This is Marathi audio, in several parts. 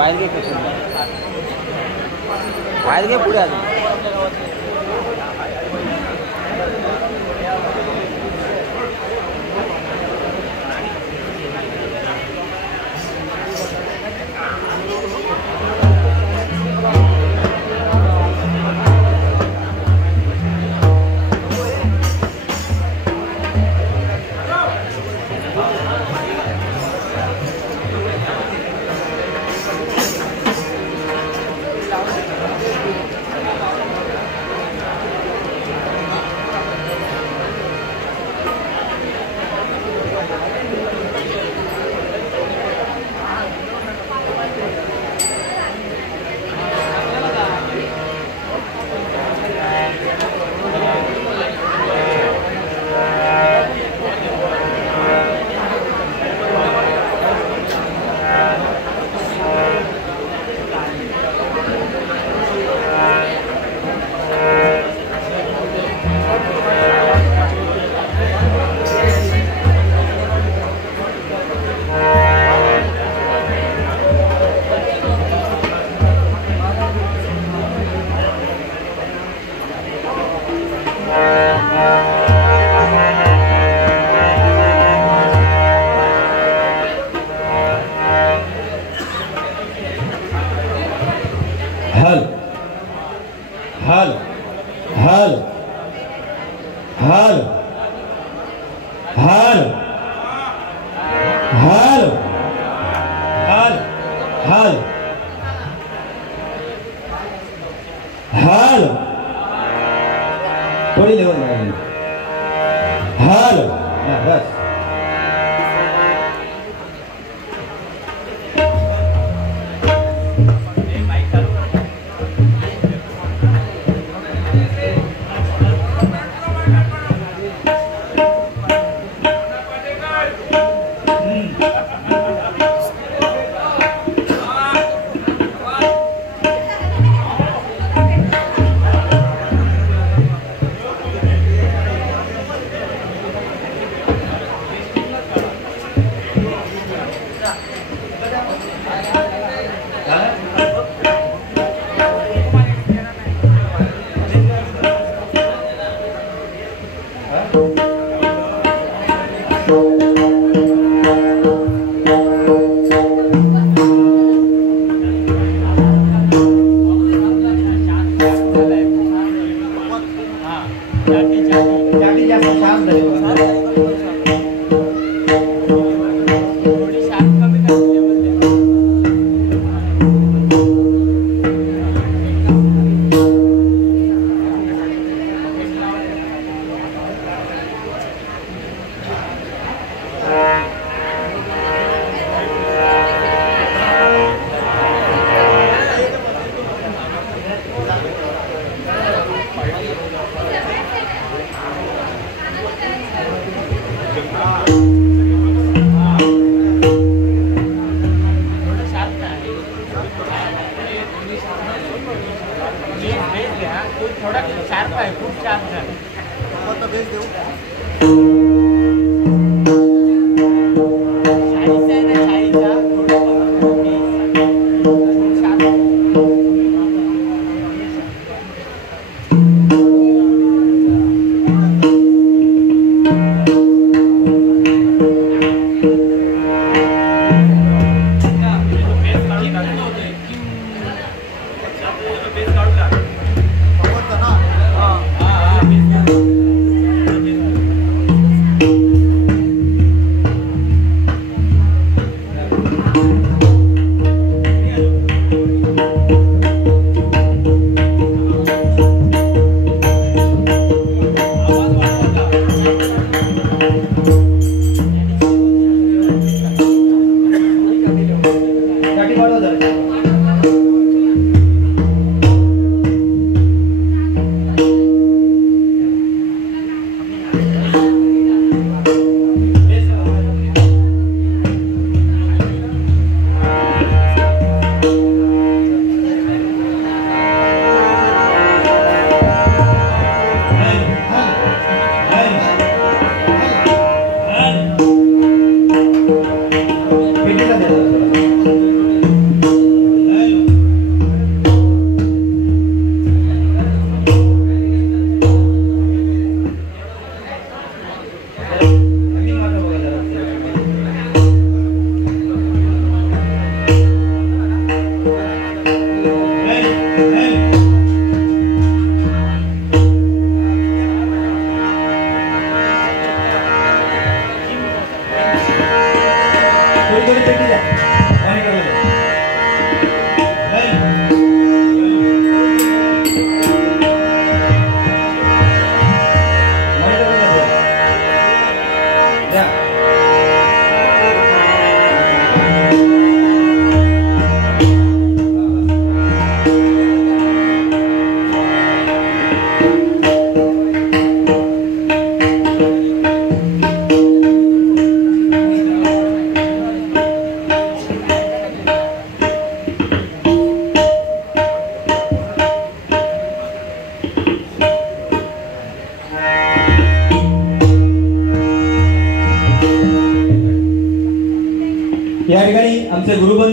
बाहेर घे बाहेर घे पुढे अजून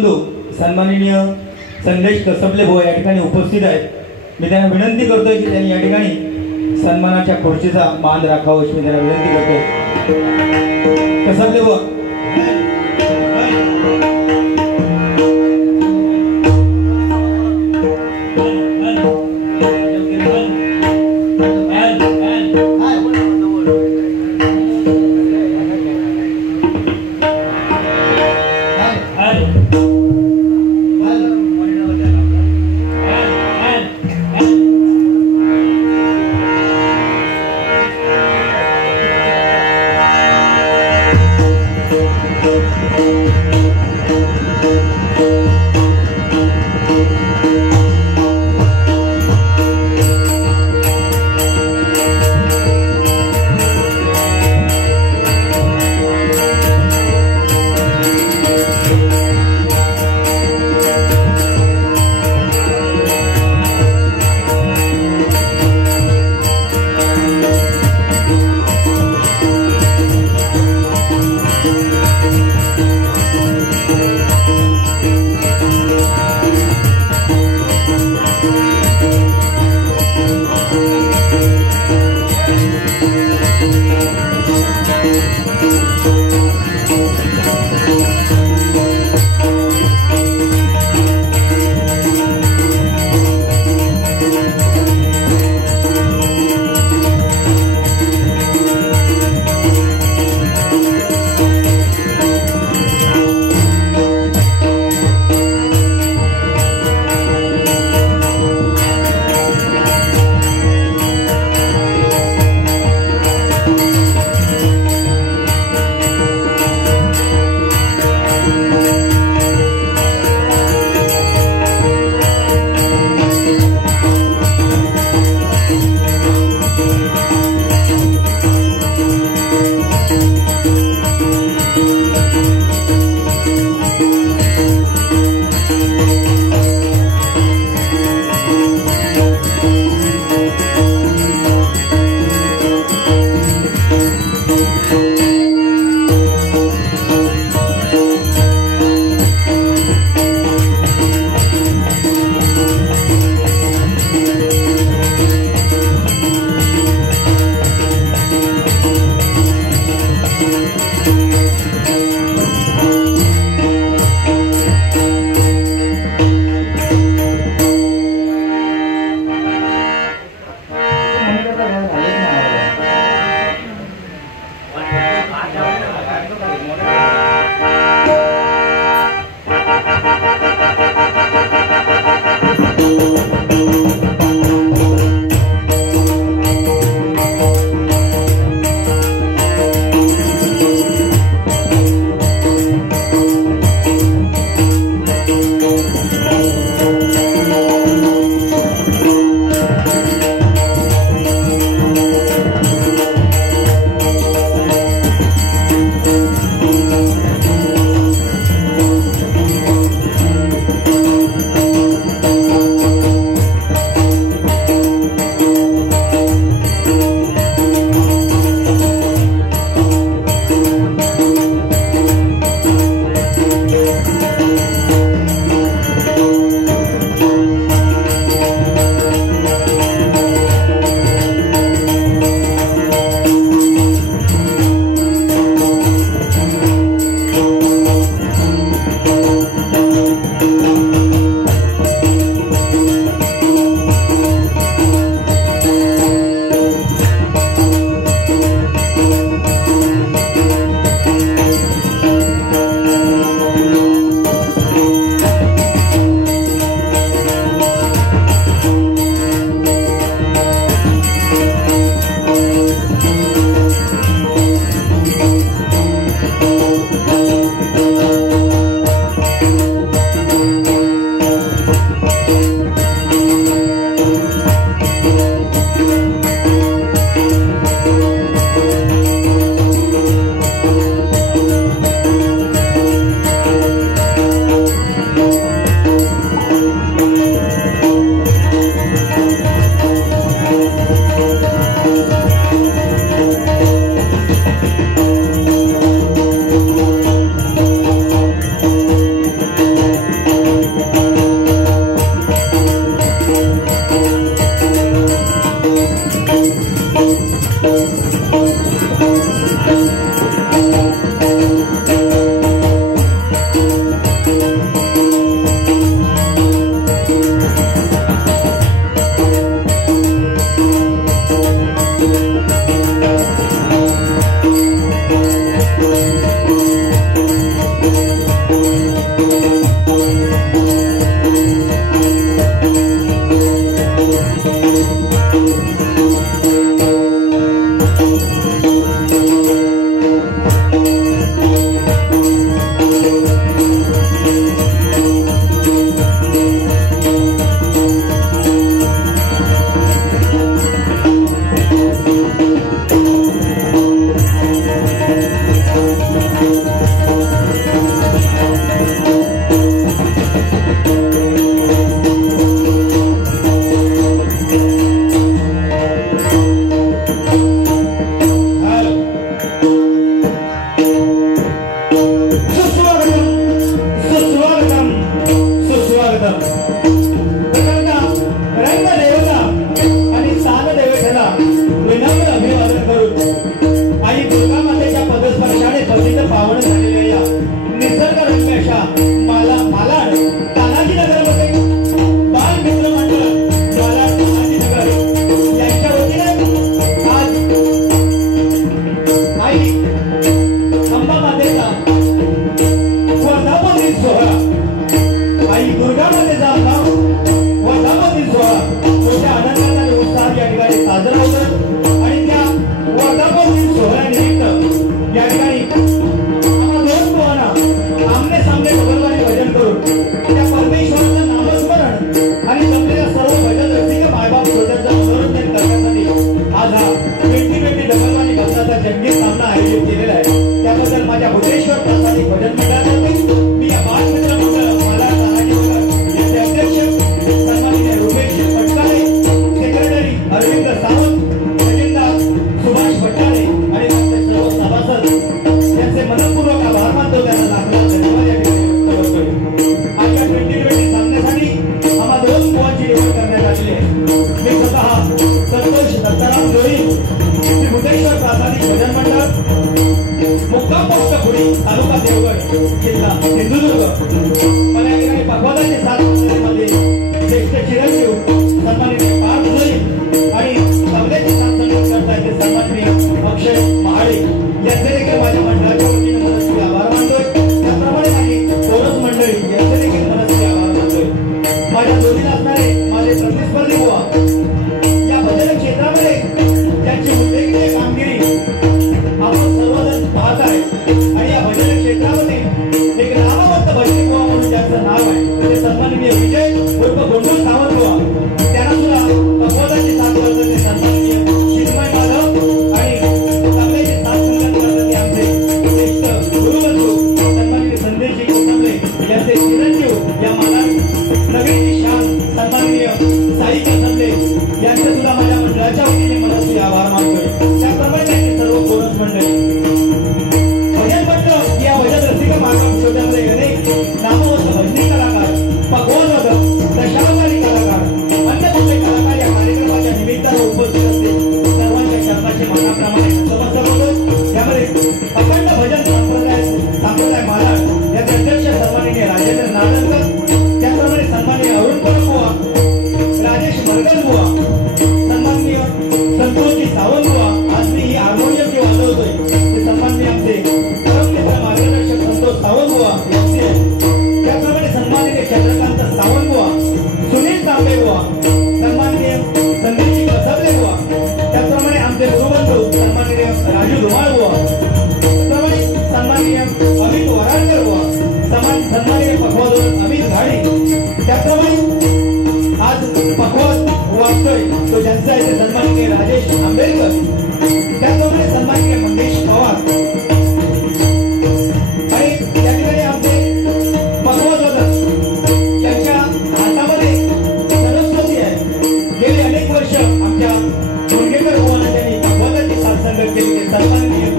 बंधू सन्माननीय संदेश कसबले भाऊ या ठिकाणी उपस्थित आहेत। मी त्यांना विनंती करतोय की त्यांनी या ठिकाणी सन्मानाच्या खुर्चीचा मान राखावा अशी मी त्यांना विनंती करतोय। कसबले भाऊ साई कसबले यांचे सुद्धा माझ्या मंडळाच्या वतीने मनाचे आभार मानतोय। त्याप्रमाणे त्यांनी सर्व कोरस मंडळी भजन म्हटलं या भजन रसिक मानव श्रोत्यांमध्ये अनेक नामवंत भजनी कलाकार, पकवानवादक, दशावतारी कलाकार, अन्य कुठले कलाकार या कार्यक्रमाच्या निमित्ताने उपस्थित असते। सर्वांच्या चरणाचे मनाप्रमाणे नतमस्तक होतो। यामध्ये अखंड भजन संप्रदाय महाराज याचे अध्यक्ष सन्माननीय राजेंद्र नादनकर, त्याप्रमाणे सन्माननीय अरुण बुवा, राजेश मरगल बुवा, सन्माननीय संतोषजी सावंत बुवा, आज मी ही हार्मोनियम जे वाजवतोय ते सन्माननीय आमचे परममित्र मार्गदर्शक संतोष सावंत बुवा यांचे, त्याप्रमाणे सन्माननीय चंद्रकांत सावंत बुवा, सुनील तांबे बुवा, सन्माननीय संदीपजी कसबले बुवा, त्याप्रमाणे आमचे गुरुबंधू सन्माननीय राजू धुमाळ बुवा, त्याप्रमाणे सन्माननीय अमित वराडकर बुवा, सन्माननीय पखवाज अमित घाडी, त्याप्रमाणे आज पखवाज वाजतोय तो ज्यांचा आहे ते सन्माननीय राजेश आंबेडकर, त्याप्रमाणे सन्माननीय मंगेश पवार आणि त्या ठिकाणी आमचे पखवाज यांच्या हातामध्ये सरस्वती आहे। गेले अनेक वर्ष आमच्या मुंडगेकर बुवांना त्यांनी पखवाजाची साथसंगत केली। ते सन्माननीय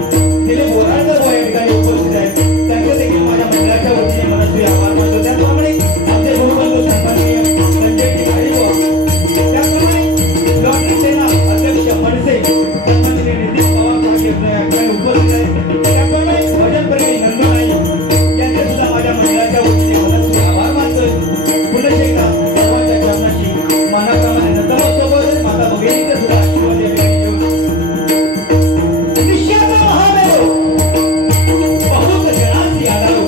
दिलीप बोराडकर बुवा या ठिकाणी उपस्थित आहेत। त्यांचे देखील माझ्या मंडळाच्या वतीने मनस्वी आभार मानतो। त्याप्रमाणे आमचे गुरुबंधू सन्माननीय संजयजी घाडी बुवा, त्याप्रमाणे लॉटरी सेना अध्यक्ष मनसे सन्माननीय नितीन पवार साहेब या ठिकाणी उपस्थित आहेत। त्याप्रमाणे भजन प्रेमी नंदू नाईक यांचे सुद्धा माझ्या मंडळाच्या वतीने मनस्वी आभार मानतोय। पुन्हा एकदा सर्वांच्या चरणाशी मानाप्रमाणे नतमस्तक होतो। माता भगिनींचे सुद्धा आशीर्वाद या ठिकाणी घेऊन विश्वाचा महादेव बहुत जनासी आधारो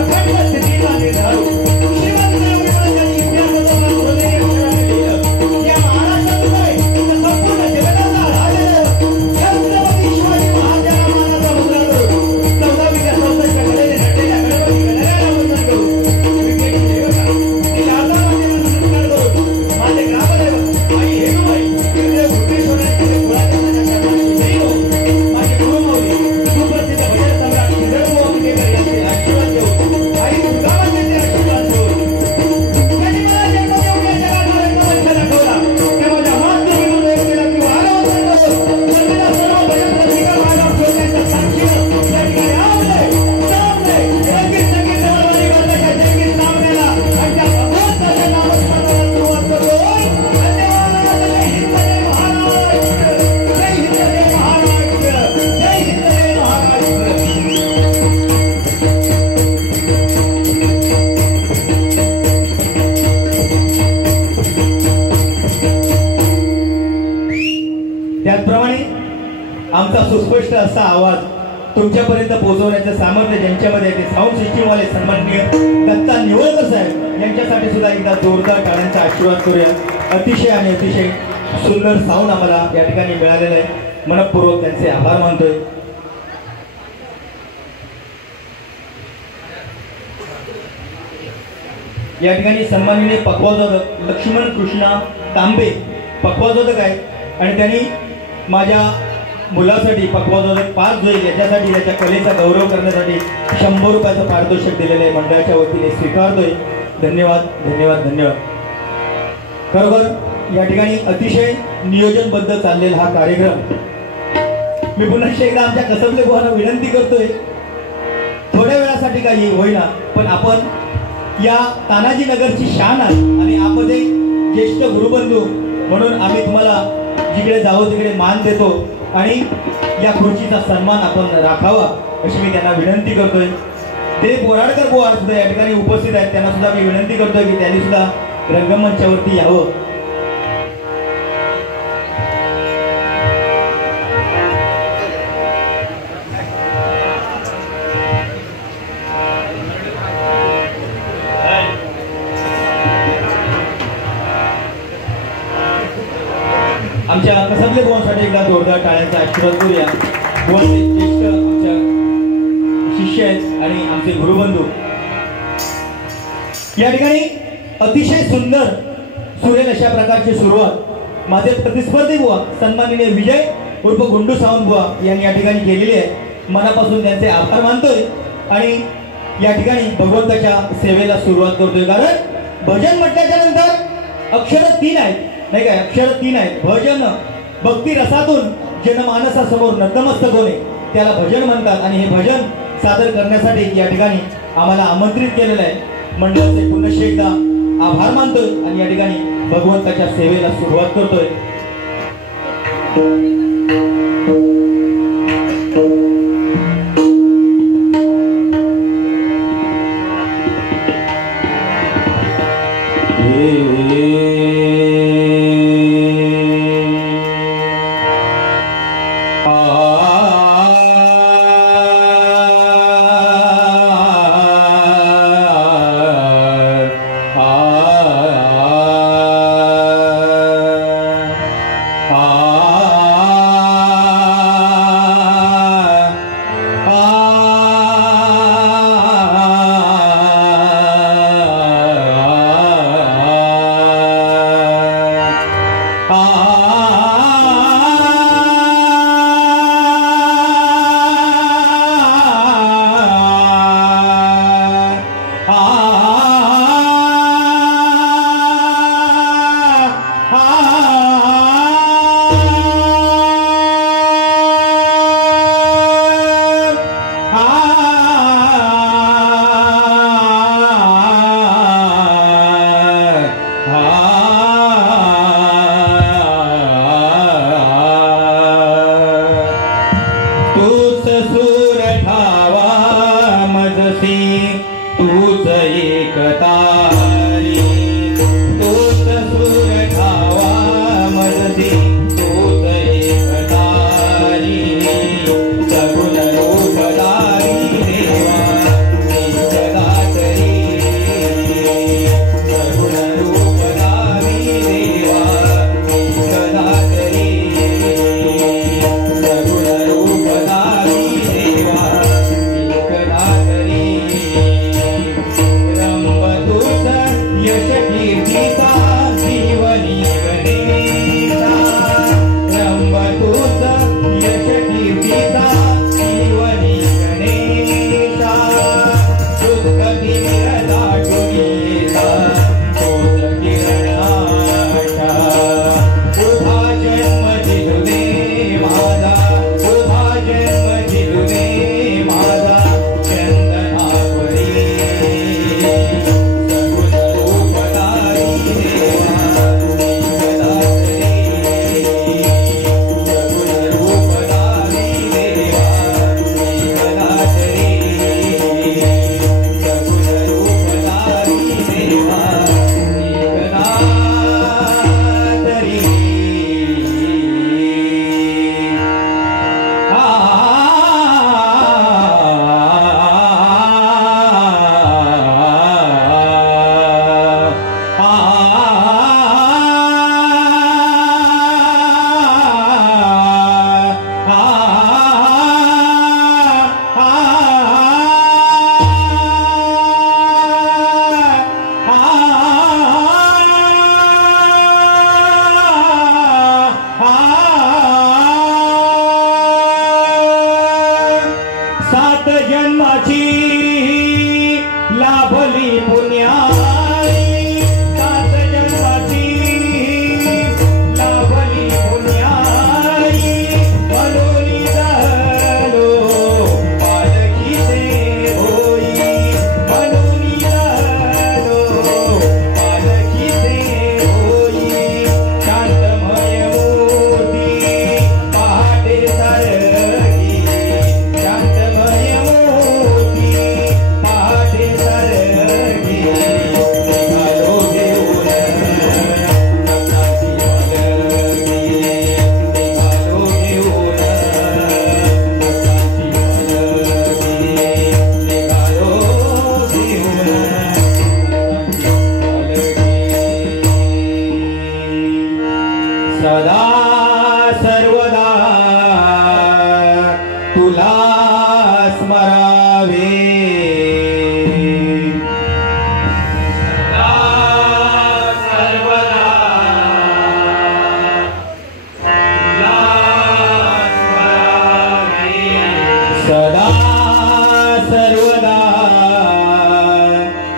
अखंड स्थितीला निर्धारो श्रीमंत रविवाराच्या इतिहासाचा सोनेरी अक्षराने लिहिलं। या महाराष्ट्रातून संपूर्ण जगताचा राजा छत्रपती शिवाजी महाराजांना मानाचा मुद्रा करू। 14वीच्या 64 कलेने नटलेल्या गणपती गणरायाला वंदन करू। विकेटी देवता श्री शारदा मातेला नमस्कार करू। माझे ग्रामदेवत आई हेणूबाई गुरुदेव गुप्तेश्वरांचे कुळादेवताच्या चरणाशी जय हो। माझे गुरुमाऊली सुप्रसिद्ध भजन सम्राट सुंदरबुवा मुंडेकर यांचे आशीर्वाद घेऊ। आई दुर्गामातेचे आशीर्वाद घेऊ। त्यांनी मला जन्मदेवच्या जगात आनंद दाखवला त्या माझ्या मातृ विनोद केला की वारंवार सर्वांना सर्व भजन रसिक मानव श्रोत्यांच्या साक्षीनं त्या ठिकाणी आवडलंय सामने रंगीत संगीत दरबारी गाण्याच्या जंगी सामन्याला आणि त्या भगवंताच्या नामस्मरणाला सुरुवात करतोय। धन्यवाद। जय हिंद जय महाराष्ट्र, जय हिंद जय महाराष्ट्र, जय हिंद जय महाराष्ट्र। त्याचप्रमाणे आमचा सुस्पष्ट असा आवाज तुमच्यापर्यंत पोहोचवण्याचं सामर्थ्य ज्यांच्यामध्ये आहे ते साऊंड सिस्टीमवाले सन्माननीय दत्ता निवळकर साहेब यांच्यासाठी सुद्धा एकदा जोरदार टाळ्यांचा आशीर्वाद करूया। अतिशय आणि अतिशय सुंदर साऊंड आम्हाला या ठिकाणी मिळालेलं आहे। मनपूर्वक त्यांचे आभार मानतोय। या ठिकाणी सन्माननीय पखवाजवादक लक्ष्मण कृष्णा तांबे पखवाजवादक आहेत आणि त्यांनी माझ्या मुलासाठी पखवाजवादक पास होईल याच्यासाठी त्याच्या कलेचा गौरव करण्यासाठी 100 रुपयाचं पारितोषिक दिलेलं आहे। मंडळाच्या वतीने स्वीकारतोय। धन्यवाद धन्यवाद धन्यवाद। खरोखर या ठिकाणी अतिशय नियोजनबद्ध चाललेला हा कार्यक्रम। मी पुन्हा एकदा आमच्या कसबले बुवांना विनंती करतोय, थोड्या वेळासाठी काही होईना पण आपण या तानाजी नगरची शान आहात आणि आपले ज्येष्ठ गुरुबंधू म्हणून आम्ही तुम्हाला जिकडे जावं तिकडे मान देतो आणि या खुर्चीचा सन्मान आपण राखावा अशी मी त्यांना विनंती करतोय। ते बोराडकर बुवा सुद्धा या ठिकाणी उपस्थित आहेत। त्यांना सुद्धा मी विनंती करतोय की त्यांनी सुद्धा रंगमंचावरती यावं। आमच्या कसबले बुवांसाठी एकदा जोरदार टाळ्यांचा आशीर्वाद करूया। बुवांचे ज्येष्ठ आमच्या शिष्य आहेत आणि आमचे गुरुबंधू या ठिकाणी अतिशय सुंदर सुरेल अशा प्रकारची सुरुवात माझे प्रतिस्पर्धी बुवा सन्माननीय विजय उर्फ गुंडू सावंत बुवा यांनी या ठिकाणी केलेली आहे। मनापासून त्यांचे आभार मानतोय आणि या ठिकाणी भगवंताच्या सेवेला सुरुवात करतोय। कारण भजन म्हटल्याच्या नंतर अक्षर 3 आहेत नाही काय, अक्षर 3 आहेत. भजन भक्ती रसातून जनमानसासमोर नतमस्तक होणे त्याला भजन म्हणतात. आणि हे भजन सादर करण्यासाठी या ठिकाणी आम्हाला आमंत्रित केलेलं आहे. मंडळाचे पुनश्च एकदा आभार मानतोय आणि या ठिकाणी भगवंताच्या सेवेला सुरुवात करतोय.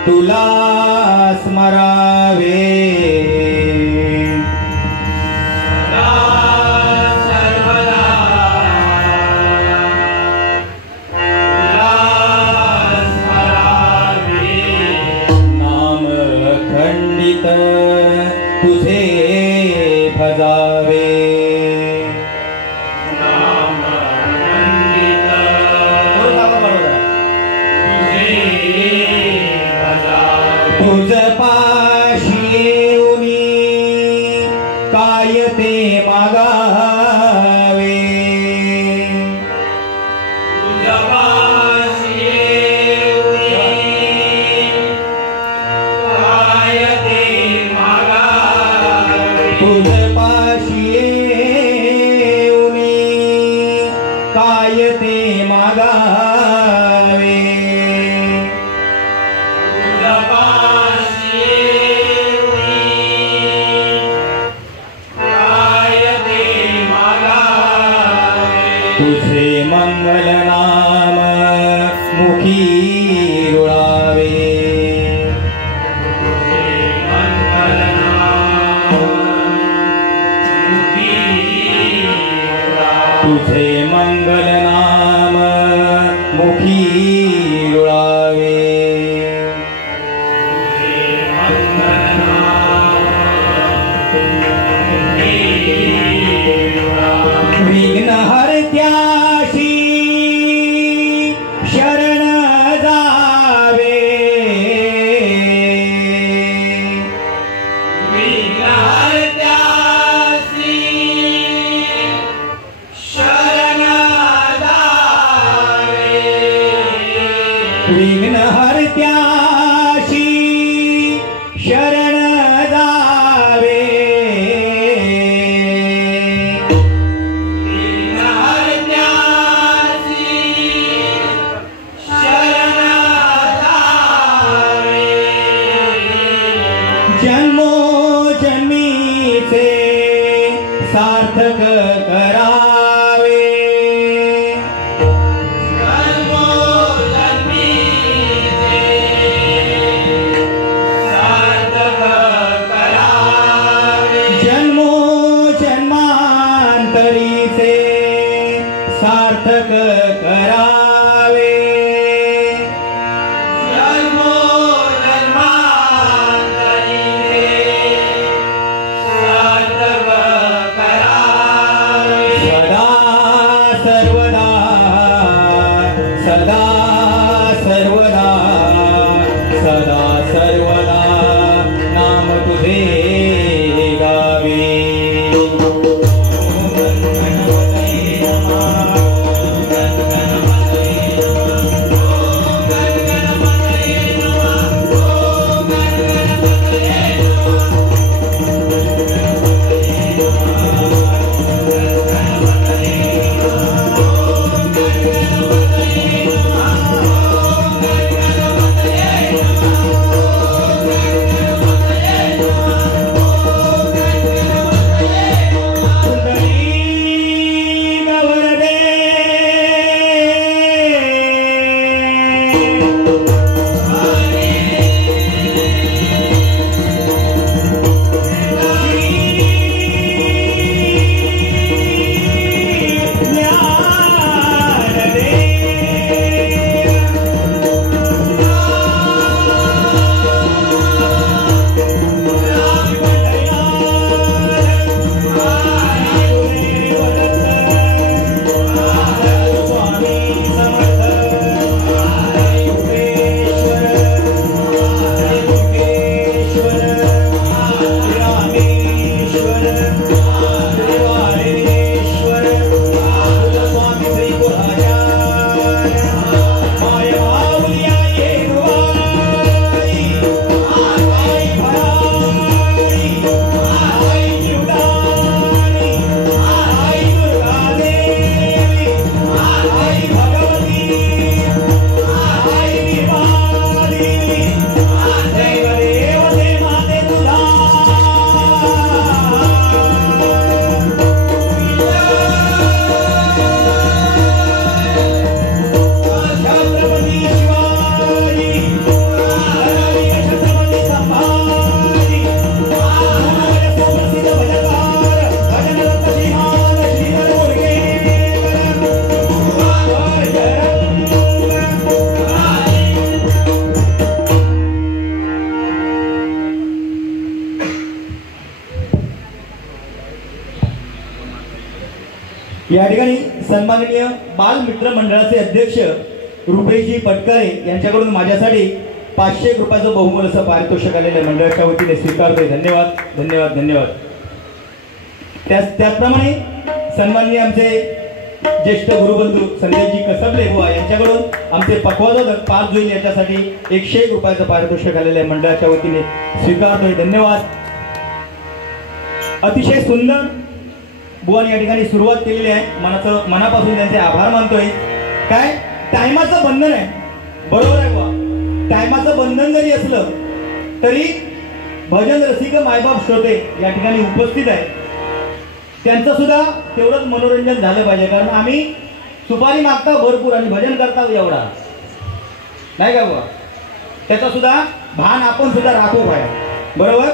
तुला स्मरावे काय ते मागावे तुझपाशी येऊनी काय ते मागावे तुझे मंगल नाम मुखी रुळावे तुझे मंगल नाम मुखी रुळावे विघ्न हरत्याशी शरण जावे विघ्न हरत्याशी शरण जावे विघ्न हरत्याशी शरण जावे जन्मोजन्मीचे सार्थक करावे जन्मोजन्मांतरीचे सार्थक करावे सदा सर्वदा सदा सर्वदा नाम तुझे गावे या ठिकाणी सन्माननीय बाल मित्र मंडळाचे अध्यक्ष रुपेशजी पटकारे यांच्याकडून माझ्यासाठी 500 रुपयाचं बहुमूल्य असं पारितोषिक आलेलं मंडळाच्या वतीने स्वीकारतोय. धन्यवाद धन्यवाद धन्यवाद. त्याचप्रमाणे सन्माननीय आमचे ज्येष्ठ गुरुबंधू संजयजी कसबले बुवा यांच्याकडून आमचे पक्वादक पाच जोईल याच्यासाठी 101 रुपयाचं पारितोषिक आलेलं आहे. मंडळाच्या वतीने स्वीकारतोय. धन्यवाद. अतिशय सुंदर बुवानी या ठिकाणी सुरुवात केलेली आहे. मनापासून त्यांचे आभार मानतोय. काय टायमाचं बंधन आहे, बरोबर आहे बुवा. टायमाचं बंधन जरी असलं तरी भजन रसिक मायबाप श्रोते या ठिकाणी उपस्थित आहे. त्यांचं सुद्धा तेवढंच मनोरंजन झालं पाहिजे. कारण आम्ही सुपारी मागता भरपूर आणि भजन करता एवढा नाही का बुवा. त्याचा सुद्धा भान आपण सुद्धा राखू पाहिजे, बरोबर.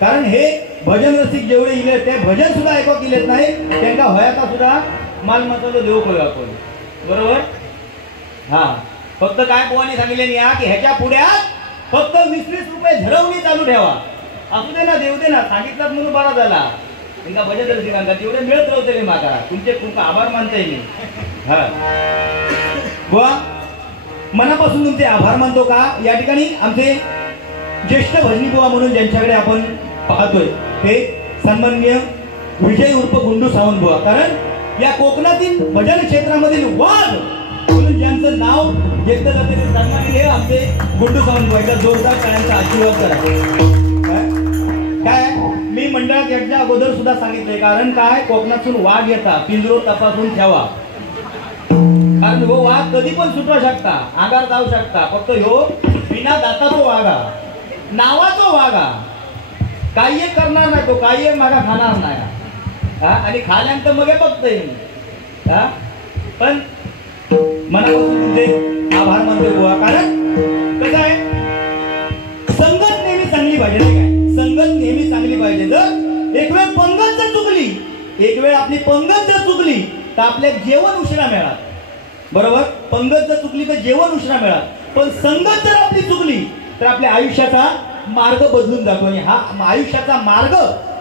कारण हे भजन रसिक जेवढे इले ते भजन सुद्धा ऐकू केलेत नाही. त्यांना हयाता सुद्धा मालमत्ता देऊ करू आपण, बरोबर. हा फक्त काय बुवानी सांगितले या की ह्याच्या पुढ्यात फक्त 20-20 रुपये झरवणी चालू ठेवा. असू दे ना, देऊ दे ना, सांगितलं म्हणून बरा झाला. त्यांना भजन रसिकांना तेवढे मिळत राहते मागा. तुमचे खूप आभार मानताय मी. हा बुवा मनापासून तुमचे आभार मानतो. का या ठिकाणी आमचे ज्येष्ठ भजनी बुवा म्हणून ज्यांच्याकडे आपण पाहतोय ते सन्माननीय विजय उर्फ गुंडू सावंत बुवा. कारण या कोकणातील भजन क्षेत्रामधील वाघ म्हणून ज्यांचं नाव घेतलं जातं ते सन्माननीय आमचे गुंडू सावंत बुवा. एकदा जोरदार टाळ्यांचा आशीर्वाद करा. काय मी मंडळात याच्या अगोदर सुद्धा सांगितलंय. कारण काय कोकणातून वाघ येतात, पिंजरो तपासून ठेवा. कारण हो वाघ कधी पण सुटू शकता, आगार जाऊ शकता. फक्त ह्यो बिना दाताचो वाघा, नावाचो वाघा, काही एक करणार नाही तो, काही एक मागा खाणार नाही. आणि खाल्यानंतर मग बघतोय. पण मनापासून तुमचे आभार मानतोय बुवा. कारण कसं आहे, संगत नेहमी चांगली पाहिजे नाही काय. संगत नेहमी चांगली पाहिजे. जर एक वेळ पंगत जर चुकली, एक वेळ आपली पंगत जर चुकली तर आपल्या जेवण उशिरा मिळणार, बरोबर. पंगत जर चुकली तर जेवण उशिरा मिळणार. पण संगत जर आपली चुकली तर आपल्या आयुष्याचा मार्ग बदलून जातो. आणि हा आयुष्याचा मार्ग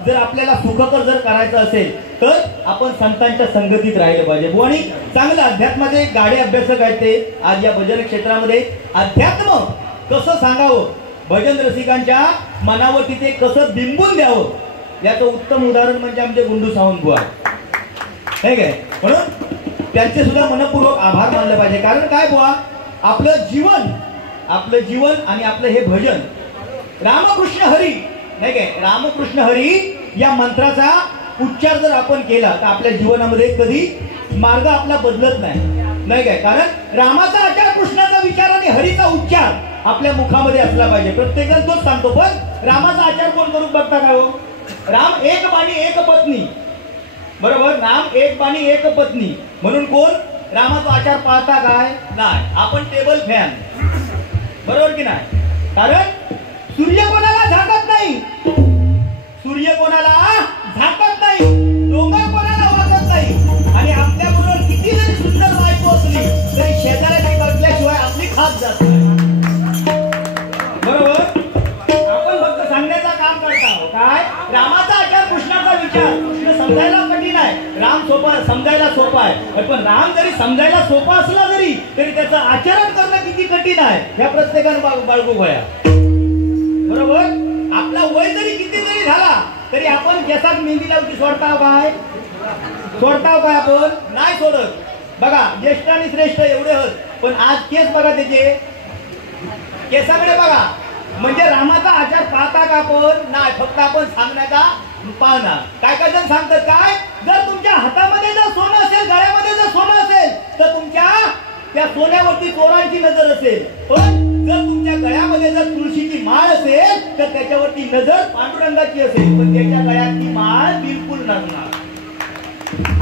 जर आपल्याला सुखकर जर करायचा असेल तर आपण संतांच्या संगतीत राहिलं पाहिजे. आणि चांगलं अध्यात्माचे गाडे अभ्यासक आहेत ते आज या भजन क्षेत्रामध्ये अध्यात्म कसं सांगावं, भजन रसिकांच्या मनावरती ते कसं बिंबून द्यावं याचं उत्तम उदाहरण म्हणजे आमचे गुंडू सावंत बुवा. ठीक आहे. म्हणून त्यांचे सुद्धा मनपूर्वक आभार मानले पाहिजे. कारण काय बुवा, आपलं जीवन आणि आपलं हे भजन रामकृष्ण हरी नाही काय, रामकृष्ण हरी या मंत्राचा उच्चार जर आपण केला तर आपल्या जीवनामध्ये कधी मार्ग आपला बदलत नाही काय. कारण रामाचा आचार, कृष्णाचा विचार आणि हरीचा उच्चार आपल्या मुखामध्ये असला पाहिजे. प्रत्येकजण तोच सांगतो. पण रामाचा आचार कोण करून बघता काय हो. राम एक बाणी एक पत्नी, बरोबर. राम एक बाणी एक पत्नी म्हणून कोण रामाचा आचार पाळता काय नाही. आपण टेबल फॅन, बरोबर की नाही. कारण सूर्य कोणाला झाकत नाही, सूर्य कोणाला झाकत नाही, डोंगर कोणाला वाकत नाही. आणि आपल्या बरोबर किती जरी सुंदर बायको असली तरी शेजाऱ्याने बघल्याशिवाय आपली खात जात नाही, बरोबर. आपण फक्त सांगण्याचा काम करता काय. रामाचा आचार, कृष्णाचा विचार. कृष्ण समजायला कठीण आहे, राम सोपा समजायला सोपा आहे. पण राम जरी समजायला सोपा असला तरी त्याचं आचरण करणं किती कठीण आहे ह्या प्रत्येकानं बाळगू वया, बरोबर. आपला वय जरी किती जरी झाला तरी आपण केसात मेहंदी लावती सोडताव काय, सोडताव काय आपण नाही सोडत. बघा ज्येष्ठ आणि श्रेष्ठ एवढे होत. पण आज केस बघा त्याचे, केसाकडे बघा. म्हणजे रामाचा आचार पाहता का आपण नाही, फक्त आपण सांगण्याचा पाहणार. काय काय जण सांगतात काय, जर तुमच्या हातामध्ये जर सोनं असेल, गळ्यामध्ये जर सोनं असेल तर तुमच्या त्या सोन्यावरती चोरांची नजर असेल. पण जर तुमच्या गळ्यामध्ये जर तुळशीची माळ असेल तर त्याच्यावरती नजर पांडुरंगाची असेल. पण त्याच्या गळ्यात ती माळ बिलकुल नसणार.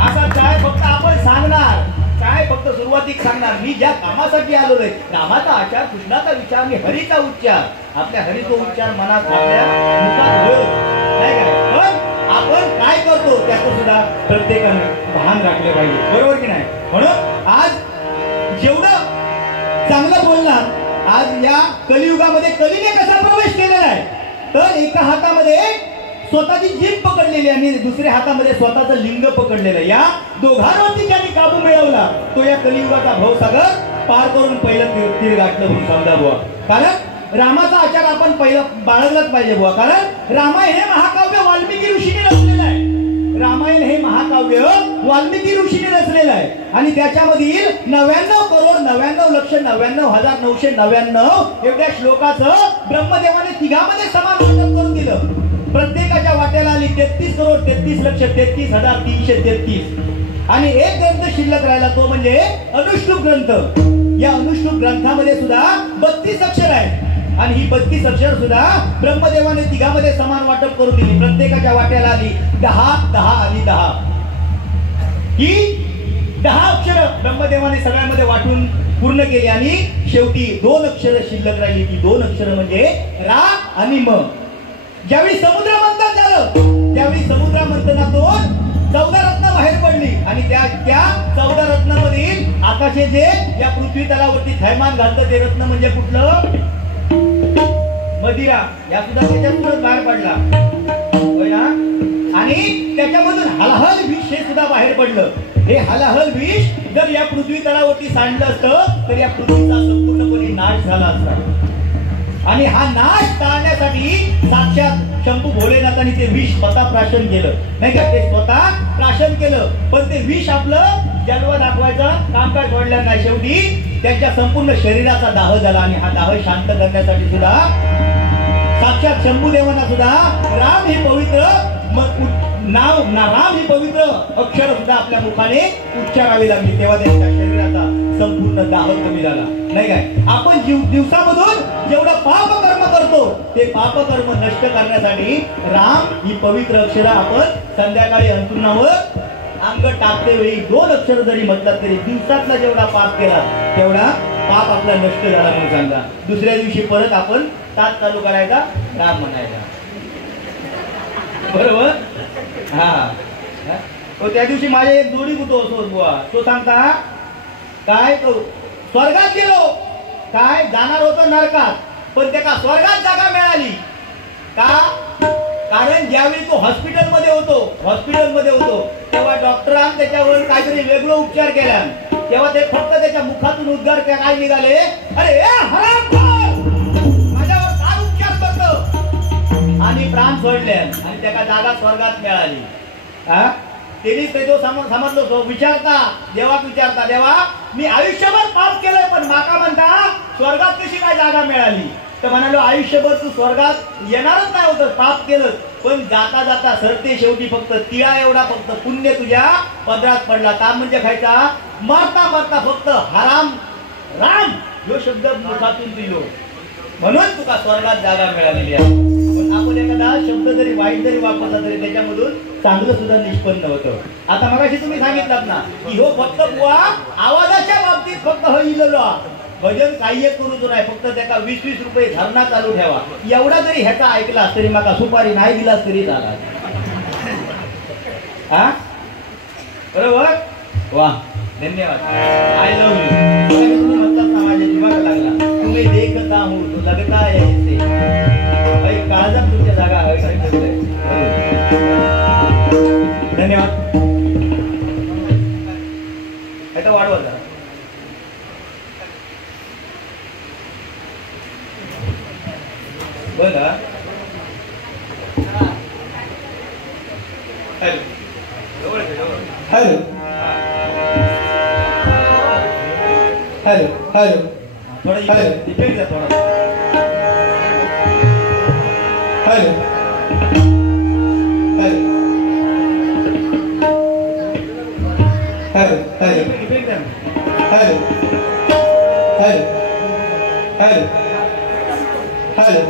असा काय फक्त आपण सांगणार, काय फक्त सुरुवातीक सांगणार. मी ज्या कामासाठी आलोय, रामाचा आचार, कृष्णाचा विचार आणि हरीचा उच्चार, आपल्या हरीचा उच्चार मनात आपल्या मुखात होईल नाही काय. पण आपण काय करतो त्याचं सुद्धा प्रत्येकाने भान राखले पाहिजे, बरोबर की नाही. म्हणून आज जेवढं चांगलं बोलणार, आज या कलियुगामध्ये कलीने कसा प्रवेश केलेला आहे तर एका हातामध्ये स्वतःची जीभ पकडलेली आणि दुसऱ्या हातामध्ये स्वतःचं लिंग पकडलेलं. या दोघांवरती ज्यांनी काबू मिळवला तो या कलियुगाचा भवसागर पार करून पहिलं तीर गाठलं म्हणून समजा बुवा. कारण रामाचा आचार आपण पहिलं बाळगलाच पाहिजे बुवा. कारण रामायण हे महाकाव्य वाल्मिकी ऋषीने रचलेलं आहे. रामायण काव्य वाल्मिकी ऋषीने रचलेलं आहे आणि त्याच्यामधील 99,99,99,999 एवढ्या श्लोकाचं ब्रह्मदेवाने तिघामध्ये समान वाटप करून दिलं. प्रत्येकाच्या वाट्याला आली 33,33,33,333 आणि एक ग्रंथ शिल्लक राहिला तो म्हणजे अनुष्टुप ग्रंथ. या अनुष्टुप ग्रंथामध्ये सुद्धा 32 अक्षर आहेत आणि ही 32 अक्षर सुद्धा ब्रह्मदेवाने तिघामध्ये समान वाटप करून दिली. प्रत्येकाच्या वाट्याला आली 10 10 आणि 10 ही 10 अक्षर ब्रह्मदेवाने सगळ्यामध्ये वाटून पूर्ण केली आणि शेवटी 2 अक्षर शिल्लक राहिली. ती 2 अक्षर म्हणजे रा आणि म. ज्यावेळी समुद्र मंथन झालं त्यावेळी समुद्र मंथनातून 14 रत्न बाहेर पडली आणि त्या 14 रत्नामधील आकाशे जे या पृथ्वी तलावरती थैमान घालतं ते रत्न म्हणजे कुठलं? मदिरा. या सुद्धा त्याच्यातूनच बाहेर पडला होय ना. आणि त्याच्यामधून हलाहल विष हे सुद्धा बाहेर पडलं. हे हलाहल विष जर या पृथ्वी तलावरती सांडलं असतं तर या पृथ्वीचा संपूर्णपणे नाश झाला असता. आणि हा नाश टाळण्यासाठी साक्षात शंभू भोलेनाथांनी ते विष स्वतः प्राशन केलं नाही का. ते स्वतः प्राशन केलं पण ते विष आपलं जलवा दाखवायचं कामकाज सोडलं नाही. शेवटी त्यांच्या संपूर्ण शरीराचा दाह झाला आणि हा दाह शांत करण्यासाठी सुद्धा साक्षात शंभूदेवांना सुद्धा राम ही पवित्र राम ही पवित्र अक्षर सुद्धा आपल्या मुखाने उच्चारावी लागली. तेव्हा त्यांच्या शरीराचा संपूर्ण दाह कमी झाला नाही काय. आपण दिवसामधून जेवढं पाप कर्म करतो ते पाप कर्म नष्ट करण्यासाठी राम ही पवित्र अक्षर आपण संध्याकाळी अंथरुणावर अंग टाकते वेळी 2 अक्षर जरी म्हटलं तरी दिवसातला जेवढा पाप केला तेवढा पाप आपला नष्ट झाला म्हणून सांगा. दुसऱ्या दिवशी परत आपण तास चालू करायचा राम म्हणायचा बरोबर. हा तो त्या दिवशी माझे एक जोडी होतो बुवा तो सांगता काय तो स्वर्गात गेलो काय जाणार होतं नरकात पण त्याला स्वर्गात जागा मिळाली का. कारण ज्यावेळी तो हॉस्पिटलमध्ये होतो तेव्हा डॉक्टरांनी त्याच्यावर काहीतरी वेगळं उपचार केला तेव्हा ते फक्त त्याच्या मुखातून उद्गार काय निघाले अरे हरामखोर माझ्यावर काय उपचार करतो आणि प्राण सोडले आणि त्याला जागा स्वर्गात मिळाली. त्यांनी ते जो समजलो विचारता देवा मी आयुष्यभर पाप केलंय पण माका म्हणता स्वर्गात कशी काय जागा मिळाली. तर म्हणालो आयुष्यभर तू स्वर्गात येणारच नाही होतं पाप केलं पण जाता जाता सरते शेवटी फक्त तिळा एवढा फक्त पुण्य तुझ्या पदरात पडला. काम म्हणजे खायचा मरता मरता फक्त हराम राम जो शब्द मुखातून तुझो म्हणून तुका स्वर्गात जागा मिळालेली आहे. पण आपण एखादा शब्द जरी वाईट जरी वापरला तरी त्याच्यामधून चांगलं सुद्धा निष्पन्न होतं. आता मगाशी तुम्ही सांगितलं ना की हो फक्त बुवा आवाजाच्या बाबतीत फक्त हो इलो भजन काही एक करूच नाही फक्त त्याला 20-20 रुपये धरणा चालू ठेवा एवढा जरी ह्याचा ऐकला तरी माका सुपारी नाही दिलास तरी झाला. हा बरोबर वा धन्यवाद. I love you. तुम्ही म्हणतात ना माझ्या दिमाग लागला तुम्ही देखता हूं तो लगता है ऐसे भाई काळजात तुमच्या जागा आहे. धन्यवाद. आता वाढवा जरा बोला. हॅलो हॅलो हॅलो हॅलो थोडा इफेक्ट द्या थोडा. Hello hello hello hello effect द्या. हॅलो हॅलो हॅलो हॅलो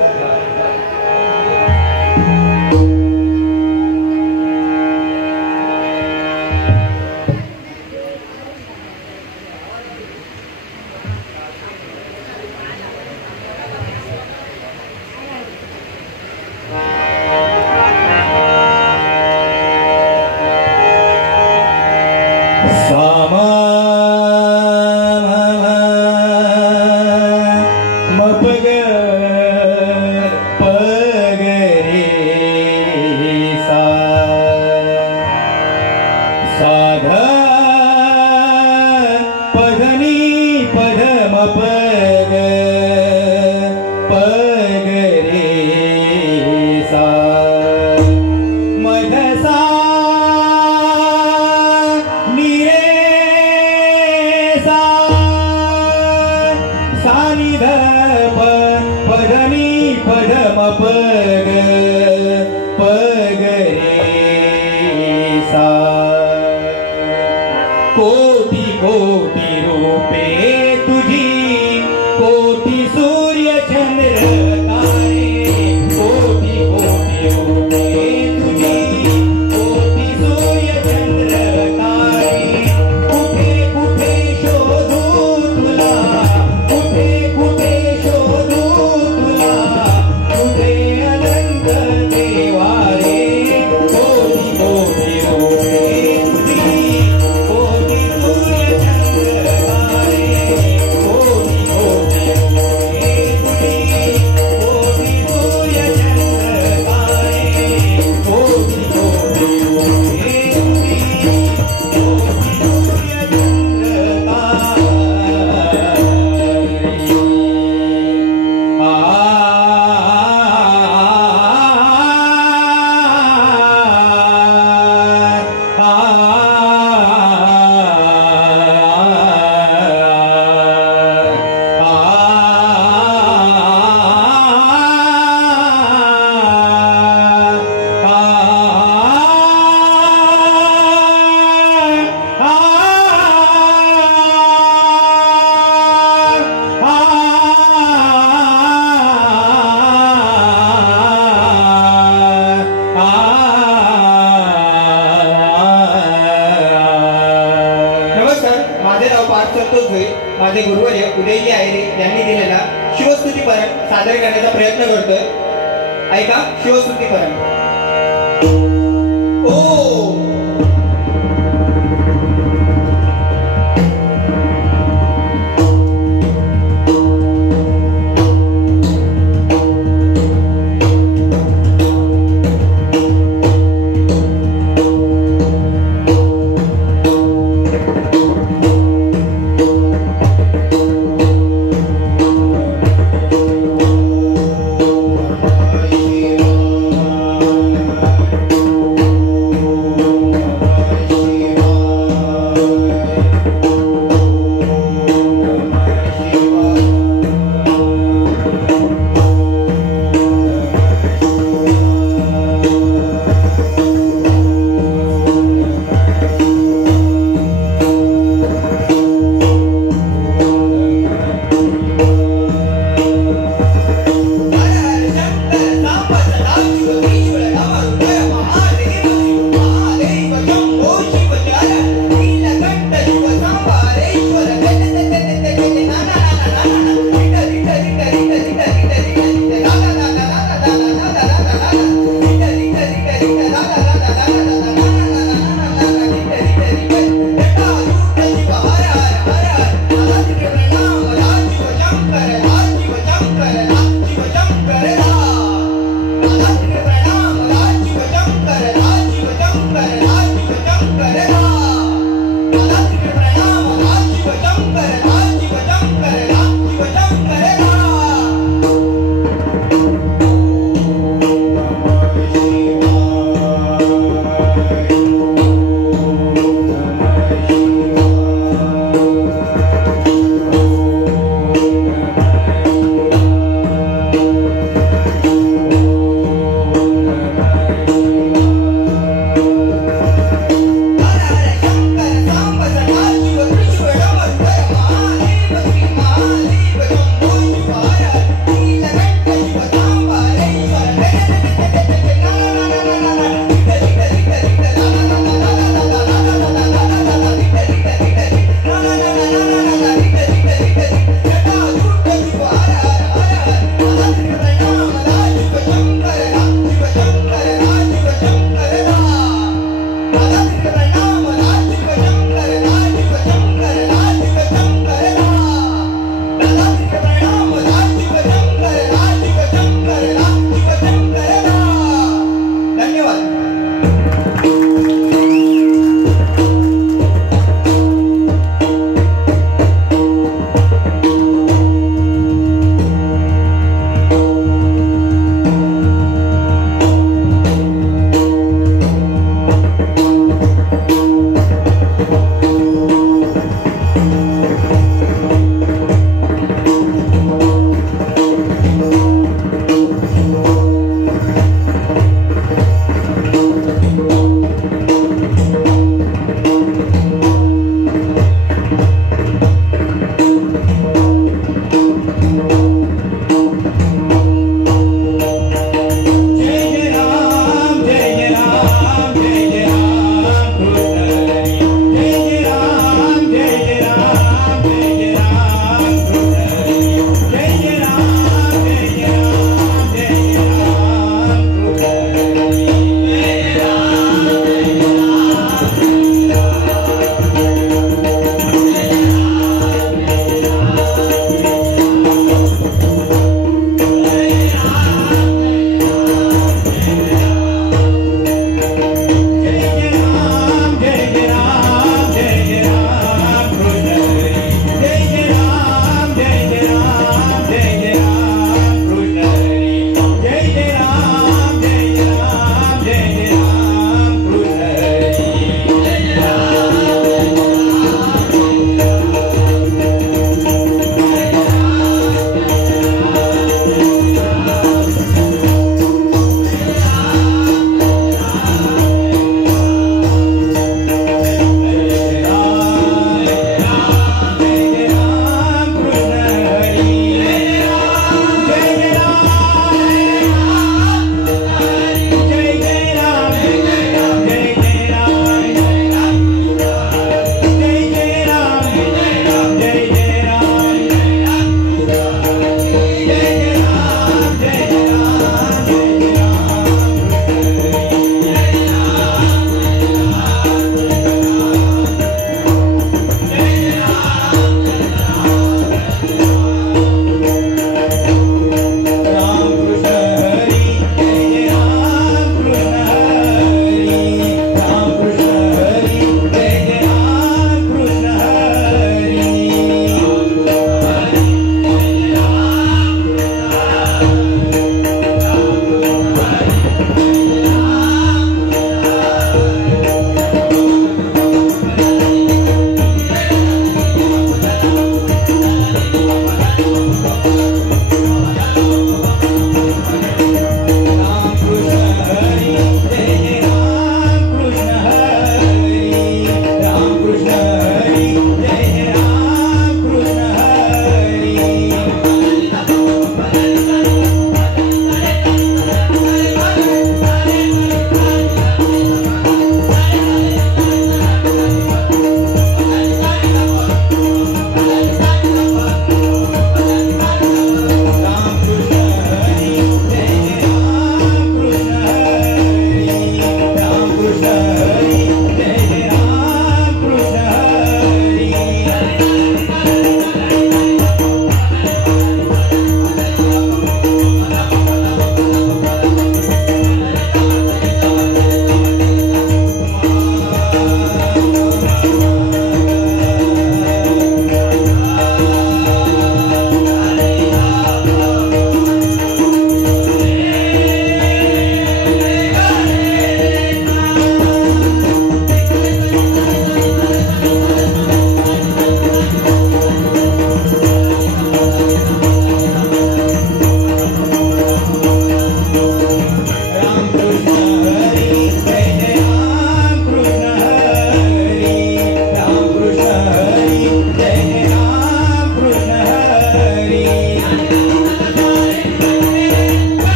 कोटी कोटी रूपे तुझी, कोटी सूर्य चंद्र तारे, कोटी कोटी रूपे तुझी, कोटी सूर्य चंद्र तारे, कुठे कुठे शोधू तुला, कुठे कुठे शोधू तुला, तुझे अनंत देवारे, कोटी कोटी रूपे तुझी, कोटी सूर्य चंद्र तारे, कोटी कोटी रूपे तुझी, कोटी सूर्य चंद्र तारे, कोटी कोटी रूपे तुझी, कोटी सूर्य चंद्र नमस्कार, माझे नाव पार्थ संतोष भोई. माझे गुरुवर्य उदयजी आयरे यांनी दिलेला शिवस्तुती परम सादर करण्याचा प्रयत्न करतोय. ऐका शिवस्तुती परम. ओ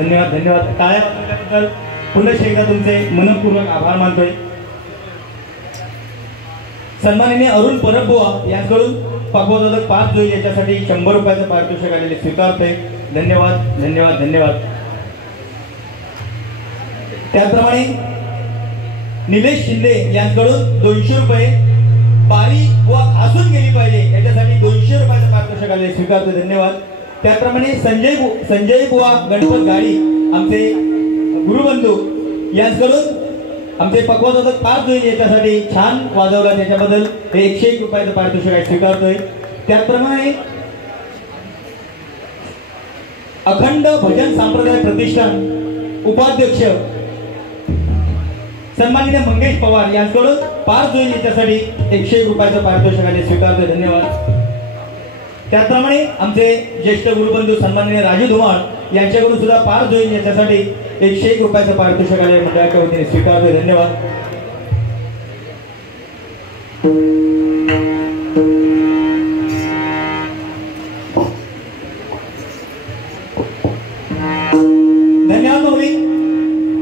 धन्यवाद धन्यवाद. टाळ्या वाजवल्याबद्दल पुन्हा एकदा तुमचे मनपूर्वक आभार मानतोय. सन्माननीय अरुण परब बुवा यांच्याकडून पक्वादक 5 जोई याच्यासाठी 100 रुपयाचं पारितोषिक आलेले स्वीकारते. धन्यवाद धन्यवाद धन्यवाद. त्याचप्रमाणे निलेश शिंदे यांच्याकडून 200 रुपये बारीक व हसून गेली पाहिजे याच्यासाठी 200 रुपयाचं पारितोषिक आलेले स्वीकारते. धन्यवाद. त्याचप्रमाणे संजय बुवा गणपत गाडी आमचे गुरुबंधू यांच्याकडून आमचे पक्वादक 5 जोई याच्यासाठी छान वाजवला त्याच्याबद्दल हे 101 रुपयाचं पारितोषिक स्वीकारतोय. त्याचप्रमाणे अखंड भजन संप्रदाय प्रतिष्ठान उपाध्यक्ष सन्माननीय मंगेश पवार यांच्याकडून 5 जोई याच्यासाठी 101 रुपयाचं पारितोषिक स्वीकारतोय. धन्यवाद. त्याचप्रमाणे आमचे ज्येष्ठ गुरुबंधू सन्माननीय राजू धुमाळ यांच्याकडून सुद्धा 5 जोई याच्यासाठी 101 रुपयाचं पारितोषिक मंडळाच्या वतीने स्वीकारतोय. धन्यवाद. धन्यवाद भाऊनी.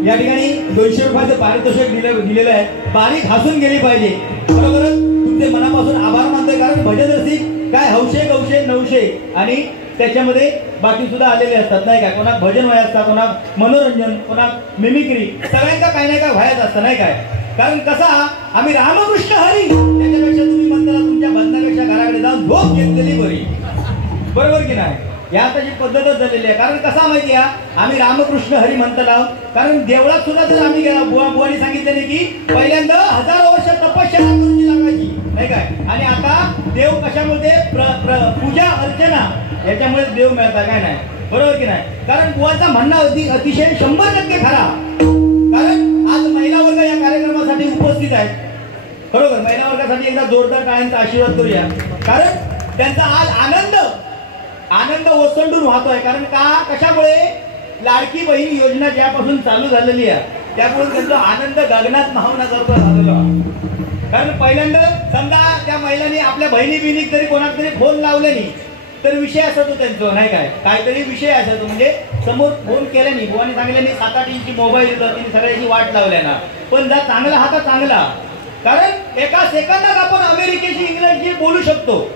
या ठिकाणी 200 रुपयाचं पारितोषिक दिलेलं आहे. बारीक हसून गेली पाहिजे. बरोबरच तुमचे मनापासून आभार मानतोय कारण भजन रसिक काय हौशे गौशे नवशे आणि त्याच्यामध्ये बाकी सुद्धा आलेले असतात नाही काय. कोणा भजन व्हाय असतात, कोणा मनोरंजन, कोणा मिमिक्री, सगळ्यांका काही नाही काय व्हायच असतं नाही काय. कारण कसा आम्ही रामकृष्ण हरी त्याच्यापेक्षा तुम्ही म्हणताना तुमच्या बंधनापेक्षा घराकडे जाऊन झोप घेतलेली बरी. बरोबर की नाही. या आताची पद्धतच झालेली आहे. कारण कसा माहिती आहे आम्ही रामकृष्ण हरी म्हणताना कारण देवळात सुद्धा जर आम्ही गेला बुवानी सांगितलेले की पहिल्यांदा हजारो वर्ष तपश्चर्या करून लागायची नाही काय. आणि आता देव कशामुळे पूजा अर्चना याच्यामुळे देव मिळतात काय नाही. बरोबर की नाही. कारण बुवाचा म्हणणं अतिशय 100% खरा. कारण आज महिला वर्ग या कार्यक्रमासाठी उपस्थित आहेत. बरोबर. महिला वर्गासाठी एकदा जोरदार टाळ्यांचा आशीर्वाद करूया. कारण त्यांचा आज आनंद ओसंडून वाहतोय. कारण का कशामुळे लाडकी बहीण योजना ज्यापासून चालू झालेली आहे त्यामुळे त्यांचा आनंद गगनात मावण्यासारखा झालेला. कारण पहिल्यांदा समजा त्या महिलांनी आपल्या बहिणी जरी कोणाला तरी फोन लावले नाही तर विषय असतो त्यांचा नाही काय. काहीतरी विषय असतो म्हणजे समोर फोन केला नाही बुवानी सांगितल्याने 7-8 इंची मोबाईल येतात तिने सगळ्याची वाट लावल्या ना. पण जर चांगला हा तर चांगला. कारण एका सेकंदात आपण अमेरिकेशी इंग्लंडशी बोलू शकतो.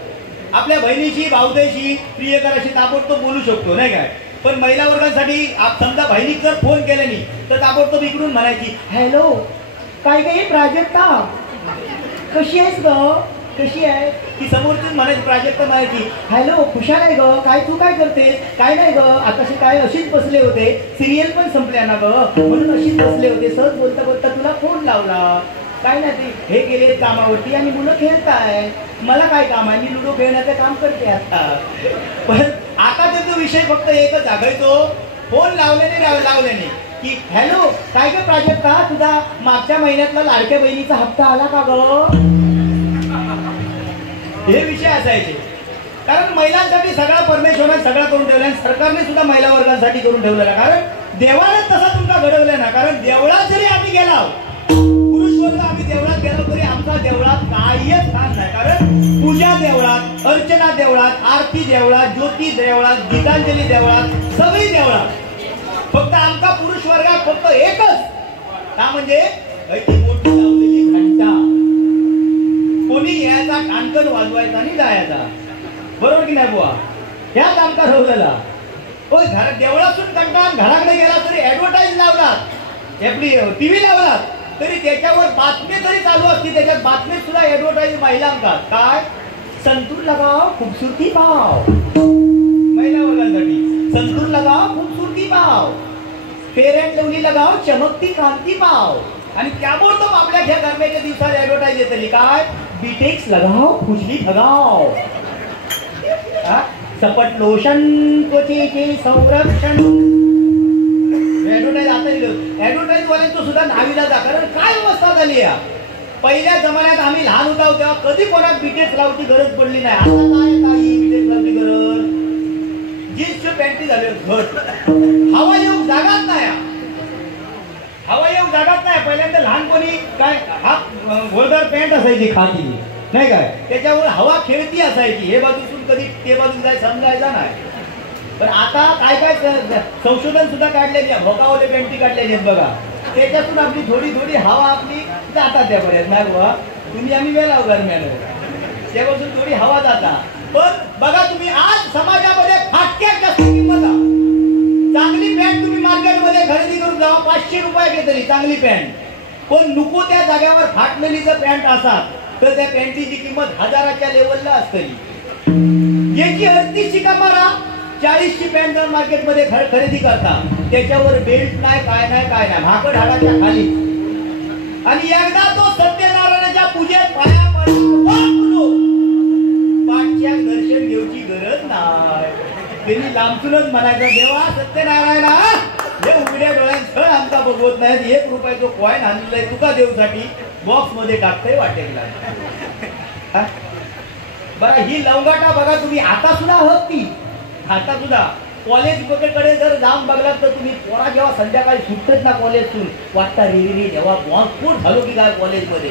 आपल्या बहिणीशी भावतेशी प्रियकराशी ताबडतोब बोलू शकतो नाही काय. पण महिला वर्गांसाठी समजा बहिणी जर फोन केले नाही तर ताबडतोब इकडून म्हणायची हॅलो काय काही प्राजक्ता कशी आहेस ग कशी आहे. ती समोरची म्हणायची प्राजक्ता म्हणायची हॅलो खुशाल आहे ग काय तू काय करतेस काय नाही ग आताशी काय अशीच बसले होते सिरियल पण संपल्या ना ग म्हणून अशीच बसले होते सहज बोलता बोलता तुला फोन लावला. काय नाही हे गेले कामावरती आणि मुलं खेळताय. मला काय काम आहे मी लुडो खेळण्याचं काम करते आता. पण आता त्याचा विषय फक्त एकच आघायचो फोन लावल्याने की हॅलो काय ग प्राजक्ता तुझा मागच्या महिन्यातला लाडक्या बहिणीचा हप्ता आला का ग. हे विषय असायचे. कारण महिलांसाठी सगळा परमेश्वराने सगळा करून ठेवला आणि सरकारने सुद्धा महिला वर्गांसाठी करून ठेवलेला. कारण देवाने तसा तुमचा घडवला ना. कारण देवळात जरी आम्ही गेला पुरुष वर्ग आम्ही देवळात गेलो तरी आमचा देवळात काहीच स्थान नाही. कारण पूजा देवळात, अर्चना देवळात, आरती देवळात, ज्योती देवळात, गीतांजली देवळात, सगळी देवळात. फक्त आमचा पुरुष वर्गात फक्त एकच का म्हणजे मोठी लावलेली घंटा. कोणी यायचा कानकन वाजवायचा आणि जायचा. बरोबर की नाही बुवा. ह्याच आमचा ठेवलेला. होय देवळातून घंटा घराकडे गेला तरी ऍडव्हर्टाईज लावलात आपली टीव्ही लावलात तरी त्याच्यावर बातमी जरी चालू असती त्याच्यात बातमीत सुद्धा ऍडव्हर्टाईज महिला आणतात. काय संतूर लगाव खूबसूरती पाव. महिला वर्गांसाठी संतूर लगाव खूबसूरती पाव. फेअर अँड लवली लगाव चमकती क्रांती पाव. आणि त्याबरोबर आपल्या ह्या गरमेच्या दिवसात ऍडव्हर्टाईज येतली काय बीटेक्स लगाव खुशली भगाव. सपट लोशन त्वचेचे संरक्षण. ऍडव्हर्टाईज आता ऍडव्हर्टाईज वाल्यांचं सुद्धा नावीला जा. कारण काय अवस्था झाली आहे. पहिल्या जमान्यात आम्ही लहान होतो तेव्हा कधी कोणाला बीटेक्स लावची गरज पडली नाही. आता काय काही बीटेक्स लावची गरज. जीन्सच्या पॅन्टी झाले घट. हवा येऊ जागाच नाही. हवा येऊ जागाच नाही. पहिल्यांदा लहानपणी काय हात गोलदार पॅन्ट असायची खाती नाही काय त्याच्यावर हवा खेळती असायची. हे बाजूतून कधी ते बाजून जाय समजायचा नाही. पण आता काय काय संशोधन सुद्धा काढलेली आहे, भोकावले पॅन्टी काढलेली आहेत बघा. त्याच्यातून आपली थोडी थोडी हवा आपली जातात त्यापर्यंत नाही बुवा. तुम्ही आम्ही वेळ दरम्यान त्यापासून थोडी हवा जाता. पण बघा तुम्ही आज समाजामध्ये फाटक्यात जास्त किंमत आहे. चांगली पॅन्ट तुम्ही मार्केटमध्ये खरेदी करून जावा 500 रुपये घेतली चांगली पॅन्ट. पण नको त्या जागेवर फाटलेली जर पॅन्ट असाल तर त्या पॅन्टीची किंमत 1000च्या लेवलला असतली. याची 38ची कमारा 40ची पॅन्ट जर मार्केटमध्ये खरेदी करता त्याच्यावर बेल्ट नाही काय नाही काय नाही भाकड हाडाच्या खाली. आणि एकदा तो सत्यनारायणाच्या पूजेत पाया पडलो पाठच्या दर्शन घेऊची गरज नाही. त्यांनी लांबूनच म्हणायचं देवा सत्यनारायण हे उघड्या डोळ्यात सळ आमचा बघवत नाही. 1 रुपयाचा कॉईन आणलाय तुका देऊसाठी बॉक्स मध्ये टाकतंय वाटेला. बरं ही लवंगाटा बघा तुम्ही आता सुद्धा आहोत ती आता सुद्धा कॉलेजकडे जर जाऊन बघलात तर तुम्ही पोरा जेव्हा संध्याकाळी सुटत ना कॉलेजतून वाटता रे जेव्हा बॉम्बस्फोट झालो की काय कॉलेजमध्ये.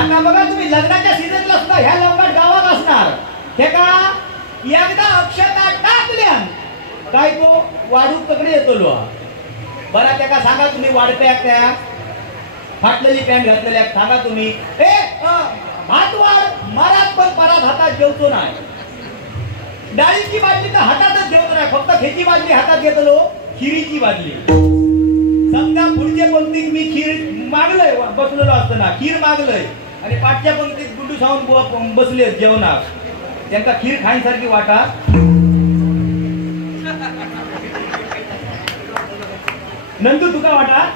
आता बघा तुम्ही लग्नाच्या सीझनला सुद्धा ह्या लवंगाट गावात असणार. हे का एकदा अक्षता टाकल्या काय तो वाढूक तकडे येतो लो. बरं त्या का सांगा तुम्ही वाढत्या त्या फाटलेली पॅन्ट घातलेल्या सांगा तुम्ही भात वाढ मारात पण परात हातात जेवतो नाही. डाळीची बाटली तर हातातच जेवतो नाही फक्त खेची बाटली हातात घेतलो खिरीची बाटली. समजा पुढच्या पंक्तीत मी खीर मागलंय बसलेलो असताना खीर मागलंय आणि पाठच्या पंक्तीत गुंडू सावून बसले जेवणात त्यांना खीर खाण्यासारखी वाटा. नंतर तुका वाटा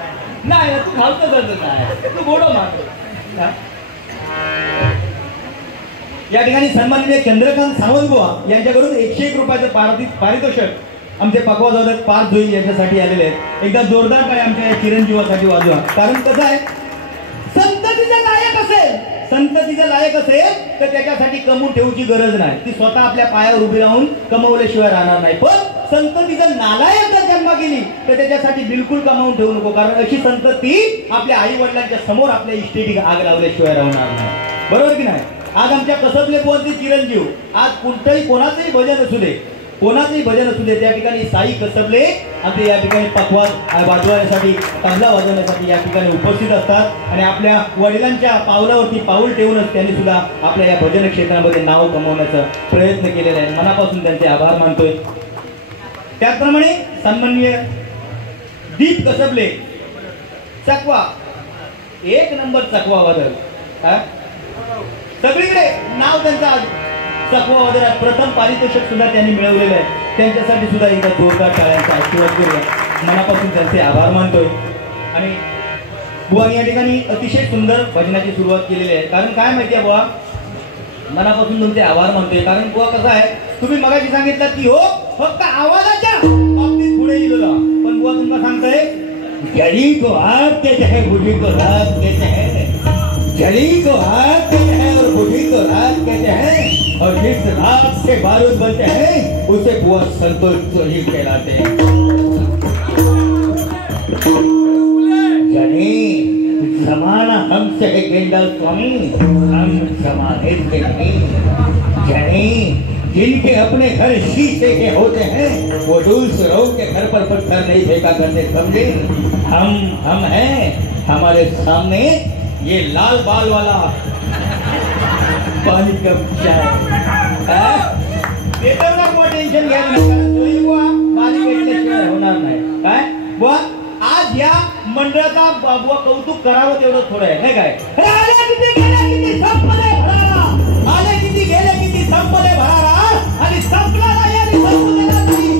नाही तू घालतो नाही तू गोडो मागतो. या ठिकाणी सन्माननीय चंद्रकांत सावंत बुवा यांच्याकडून 101 रुपयाचं पारितोषिक आमचे पक्वाजोदक पार्थ जोई यांच्यासाठी आलेले आहेत. एकदा जोरदार काय आमच्या या चिरंजीवासाठी वाजवा. कारण कसं आहे संततीचं लायक असेल तर त्याच्यासाठी कमवून ठेवची गरज नाही. ती स्वतः आपल्या पायावर उभी राहून कमवल्याशिवाय राहणार नाही. पण संततीचं नालायक जर जन्म गेली तर त्याच्यासाठी बिलकुल कमावून ठेवू नको. कारण अशी संतती आपल्या आई वडिलांच्या समोर आपल्या इस्टेटी आग लावल्याशिवाय राहणार नाही. बरोबर की नाही. आज आमच्या कसबले बोलते चिरंजीव आज कोणाचंही भजन असू दे कोणाचंही भजन असू दे त्या ठिकाणी साई कसबले आमचे या ठिकाणी पखवाज वाजवण्यासाठी तबला वाजवण्यासाठी या ठिकाणी उपस्थित असतात. आणि आपल्या वडिलांच्या पावलावरती पाऊल ठेवूनच त्यांनी सुद्धा आपल्या या भजन क्षेत्रामध्ये नाव कमवण्याचा प्रयत्न केलेला आहे. मनापासून त्यांचे आभार मानतोय. त्याचप्रमाणे सन्माननीय दीप कसबले चकवा 1 नंबर चकवा वादक सगळीकडे नाव त्यांचा चकवा वादनात प्रथम पारितोषिक सुद्धा त्यांनी मिळवलेलं आहे. त्यांच्यासाठी सुद्धा एकदा जोरदार टाळ्यांचा आशीर्वाद करूया. मनापासून त्यांचे आभार मानतोय. आणि बुवा या ठिकाणी अतिशय सुंदर भजनाची सुरुवात केलेली आहे. कारण काय माहितीये बुवा मनापासून तुमचे आभार मानतोय. कारण बुवा कसं आहे तुम्ही मगाशी सांगितलं की हो फक्त आवाजाच्या बाबतीत पुढे गेलेला पण बुवा तुम्हाला सांगताय जड़ी को आग कहते हैं बुढ़ी को राग कहते हैं. जड़ी को आग कहते हैं और बुढ़ी को राग कहते हैं. और जिस राग से बारूद बनते हैं उसे बुआ संतोष चोरी कहलाते हैं. जमाना हमसे है गेंडा स्वामी हम जमाने से नहीं. जिनके अपने घर शीशे के होते हैं वो दूसरों के घर पर पत्थर नहीं फेंका करते समझे. हम हैं हमारे सामने ये लाल बाल वाला पानी का चाय टेन्शन घ्या होणार नाही काय बुवा. आज या मंडळाचा बुवा कौतुक करावं तेवढं थोडं आहे नाही काय. आले किती गेले किती संपले भरारा आले किती गेले किती संपले भरारा आणि संपला नाही आणि संपलेला नाही.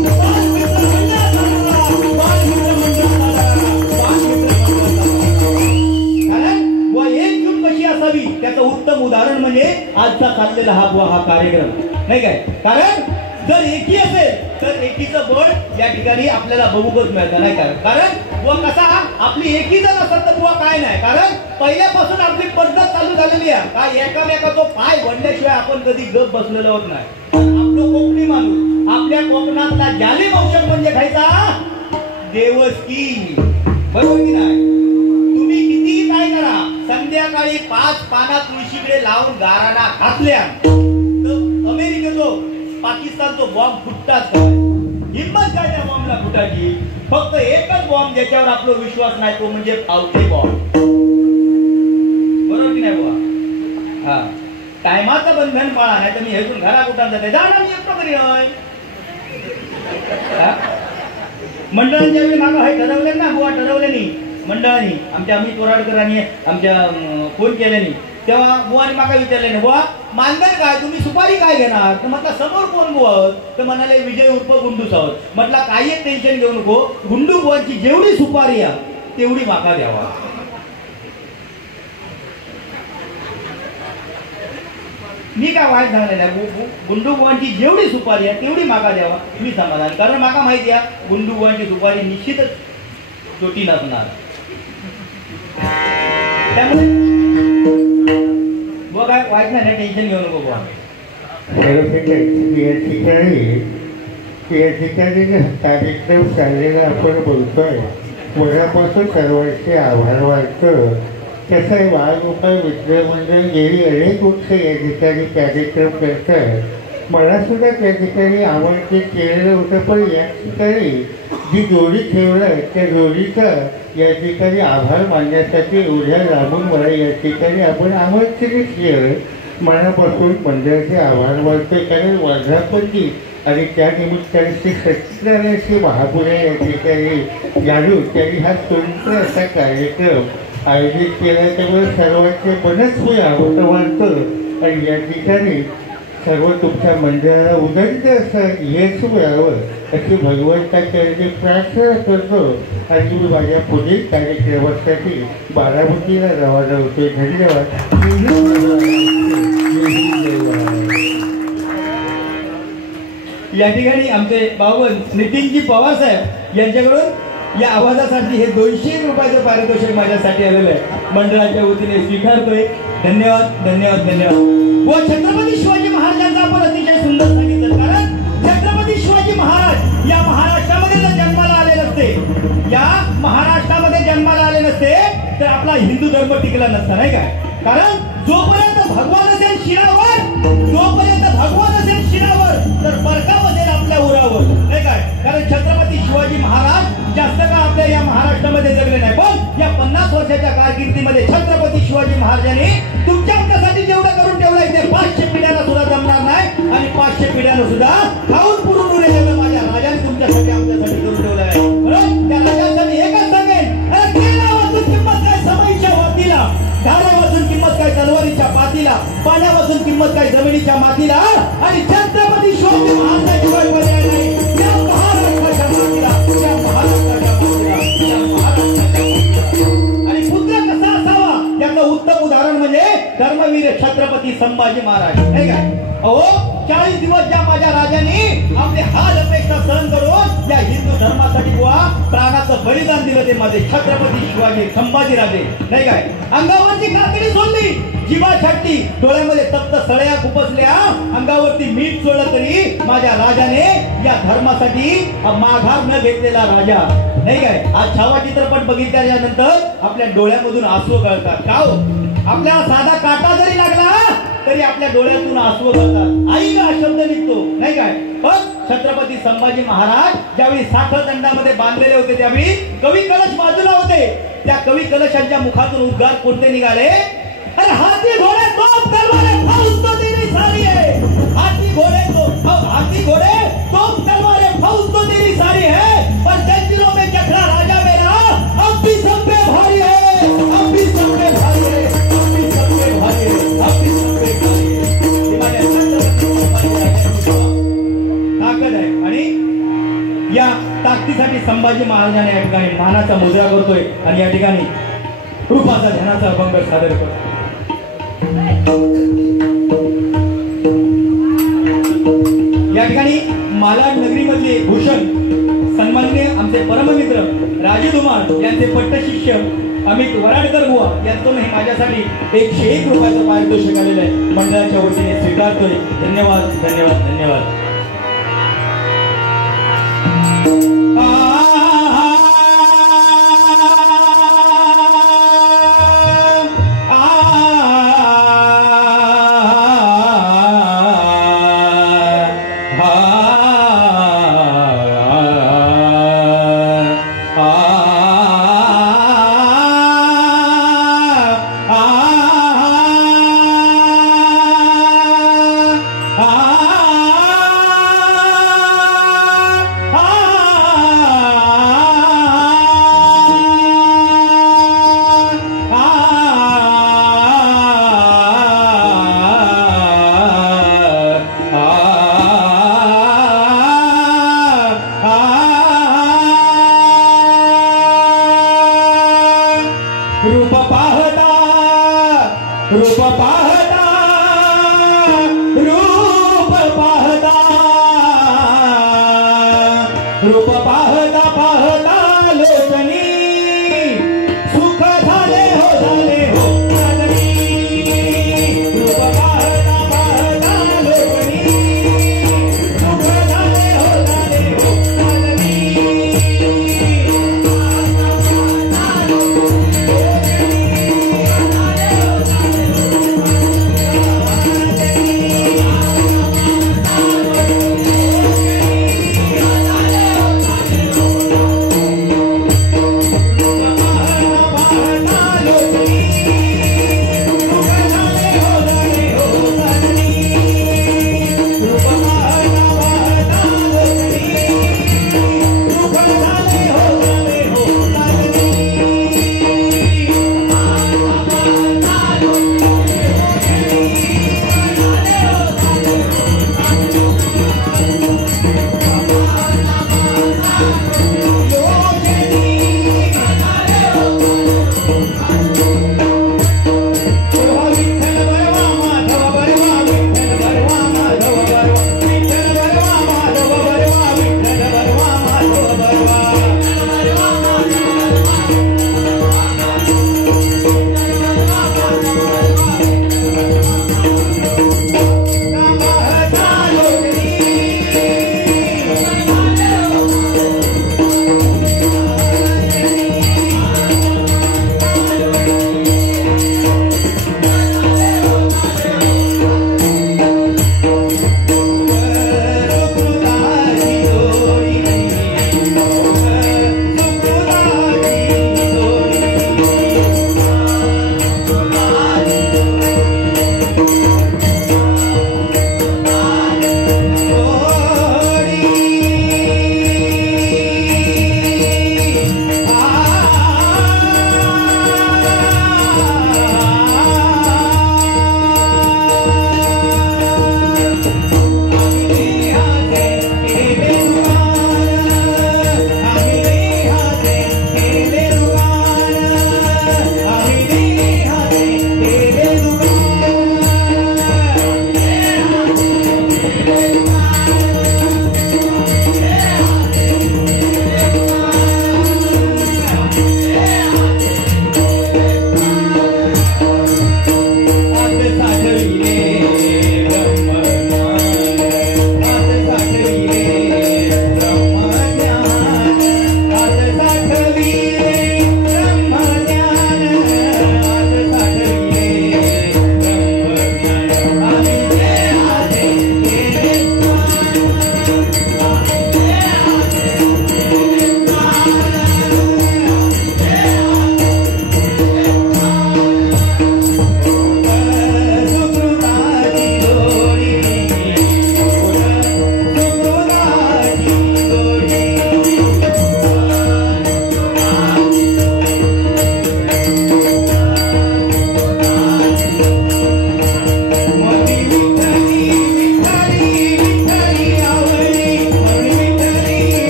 त्याचं उत्तम उदाहरण म्हणजे आजचा चाललेला हा बुवा हा कार्यक्रम नाही काय. कारण जर एकी असेल तर एकीचं बळ या ठिकाणी आपल्याला बघूकच मिळतं नाही काय. कारण बुवा कसा आपली एकी जर असेल तर बुवा काय नाही. कारण पहिल्यापासून आपली पद्धत चालू झालेली आहे काय एकामेकाचा पाय वडल्याशिवाय आपण कधी गप बसलेलो होत नाही. आपलं कोकणी माणूस आपल्या कोकणातला जालिम औषध म्हणजे खायचा देवस्की. बरोबर की नाही. तुम्ही किती काय करा संध्याकाळी 5 पाना तुळशीकडे लावून गाराणा घातल्या तर अमेरिकेतो पाकिस्तानचा बॉम्ब फुटताच काय हिंमत काय त्या बॉम्बला फुटायची फक्त एकच बॉम्ब ज्याच्यावर आपला विश्वास नाही तो म्हणजे पावते बॉम्ब बरोबर की नाही बुवा हा टायमाचं बंधन पाळा नाही तर मी हेतून घरा कुठं जाते जाणार मी एकटं तरी होय मंडळांच्या वेळी मागं हे ठरवले ना बुवा ठरवले नाही मंडळांनी आमच्या अमित वराडकरांनी आमच्या फोन केल्याने तेव्हा बुवाने मागा विचारले ना बुवा मानधन काय तुम्ही सुपारी काय घेणार तर म्हटलं समोर कोण बुवा आहोत तर म्हणाले विजय उर्फ गुंडूस आहोत म्हटलं काही टेन्शन घेऊ नको गुंडू बुवांची जेवढी सुपारी आहे तेवढी माका द्यावा मी काय वाईट सांगले नाही गुंडू बुवांची जेवढी सुपारी आहे तेवढी माका द्यावा मी समाधान कारण माका माहिती आहे गुंडू बुवांची सुपारी निश्चितच छोटी नसणार त्यामुळे बुवा काय वाईट नाही टेन्शन घेऊ नको बुवा या ठिकाणी कार्यक्रम चाललेला आपण बोलतोय मनापासून सर्वांचे आभार वाटतं कसं आहे बाळगोपाळ मित्रमंडळ गेली अनेक वर्ष या ठिकाणी कार्यक्रम करतात मला सुद्धा त्या ठिकाणी आमंत्रित केलेलं होतं पण या ठिकाणी जी जोडी ठेवलं त्या जोडीचा या ठिकाणी आभार मानण्यासाठी एवढ्या लांबून मला या ठिकाणी आपण आमंत्रित केलं मनापासून मंडळाचे आभार मानतोय कारण वर्धापती आणि त्या निमित्ताने श्री सत्यनारायण श्री महापुरे या ठिकाणी जाणून त्यांनी हा सुंदर असा कार्यक्रम आयोजित केला त्यामुळे सर्वांचे मनच मी आवडतं मानतं आणि या ठिकाणी सर्व तुमच्या मंडळाला उदंड असं यश मिळावं अशी भगवंताकडे प्रार्थना करतो आणि तुम्ही माझ्या पुढील कार्यक्रमासाठी बारामतीला रवाना होतोय धन्यवाद या ठिकाणी आमचे बावन्न नितीनजी पवार साहेब यांच्याकडून या आवाजासाठी हे 200 रुपयाचं पारितोषिक माझ्यासाठी आलेलं आहे मंडळाच्या वतीने स्वीकारतोय धन्यवाद धन्यवाद धन्यवाद व छत्रपती शिवाजी महाराजांचा आपण अतिशय सुंदर सांगितलं कारण छत्रपती शिवाजी महाराज या महाराष्ट्रामध्ये जर जन्माला आले नसते या महाराष्ट्रामध्ये जन्माला आले नसते तर आपला हिंदू धर्म टिकला नसता नाही काय कारण जोपर्यंत भगवान असेल शिरावर तर बरका बसेल आपल्या उरावर नाही काय कारण छत्रपती शिवाजी महाराज जास्त काळ आपल्या या महाराष्ट्रामध्ये जगले नाही पण या 50 वर्षाच्या कारकिर्दीमध्ये छत्रपती शिवाजी महाराजांनी तुमच्या आमच्यासाठी जेवढं करून ठेवलं इथे 500 पिढ्यांना सुद्धा जमणार नाही आणि 500 पिढ्यांना सुद्धा खाऊन पुरून उरेलेलं माझ्या राजाने तुमच्यासाठी आमच्यासाठी करून ठेवलं आहे बरोबर त्या राजांसाठी एकच सांगेन वाचून किंमत काय समईच्या वातीला धारा वाचून किंमत काय तलवारीच्या पातीला पाण्यापासून किंमत काय जमिनीच्या मातीला आणि छत्रपती शिवाजी महाराजांशिवाय पर्याय नाही या महाराष्ट्राच्या मातीला या महाराष्ट्राच्या मातीला या महाराष्ट्राच्या मातीला आणि पुत्र कसा असावा याचं उत्तम उदाहरण म्हणजे धर्मवीर छत्रपती संभाजी महाराज हे काय अहो 40 दिवस ज्या माझ्या राजांनी आपले हाल अपेक्षा सहन करून या हिंदू धर्मासाठी बुवा प्राणाचं बलिदान दिलं ते माझे छत्रपती शिवाजी संभाजी राजे नाही काय अंगावरची कातडी सोडली जीवा छाटली डोळ्यामध्ये तप्त सळया खुपसल्या अंगावरती मीठ सोडलं तरी माझ्या राजाने या धर्मासाठी माघार न घेतलेला राजा नाही काय आज छावा चित्रपट बघितल्यानंतर आपल्या डोळ्यामधून आसू गळतात का हो आपल्याला साधा काटा जरी लागला तरी आपल्या डोळ्यातून आसू गळतात आई हा शब्द निघतो नाही काय पण छत्रपती संभाजी महाराज ज्यावेळी साखळदंडामध्ये बांधलेले होते त्यावेळी कवी कलश बाजूला होते त्या कवी कलशांच्या मुखातून उद्गार कोणते निघाले अरे हाथी घोड़े तोप तलवारें फौज तो तेरी सारी है हाथी घोड़े तोप तलवारें फौज तो तेरी सारी है पर जंजीरों में जखरा राजा मेरा अब भी सब पे भारी है अब भी सब पे भारी है अब भी सब पे भारी है अब भी सब पे भारी है ताकद आहे आणि या ताकदीसाठी संभाजी महाराजांनी या ठिकाणी मानाचा मुजरा करतोय आणि या ठिकाणी रूपाचा ध्यानाचा अभंग सादर करतो या ठिकाणी मालाड नगरीमधले भूषण सन्माननीय आमचे परममित्र राजू धुमाळ यांचे पट्टशिष्य अमित वराडकर बुवा यांचं हे माझ्यासाठी 101 रुपयाचं पारितोषिक आलेलं आहे मंडळाच्या वतीने स्वीकारतोय धन्यवाद धन्यवाद धन्यवाद पाहता रूप पाहता रूप पाहता पाहता लोचनी सुख झाले हो साजनी रूप पाहता पाहता लोचनी सुख झाले हो साजनी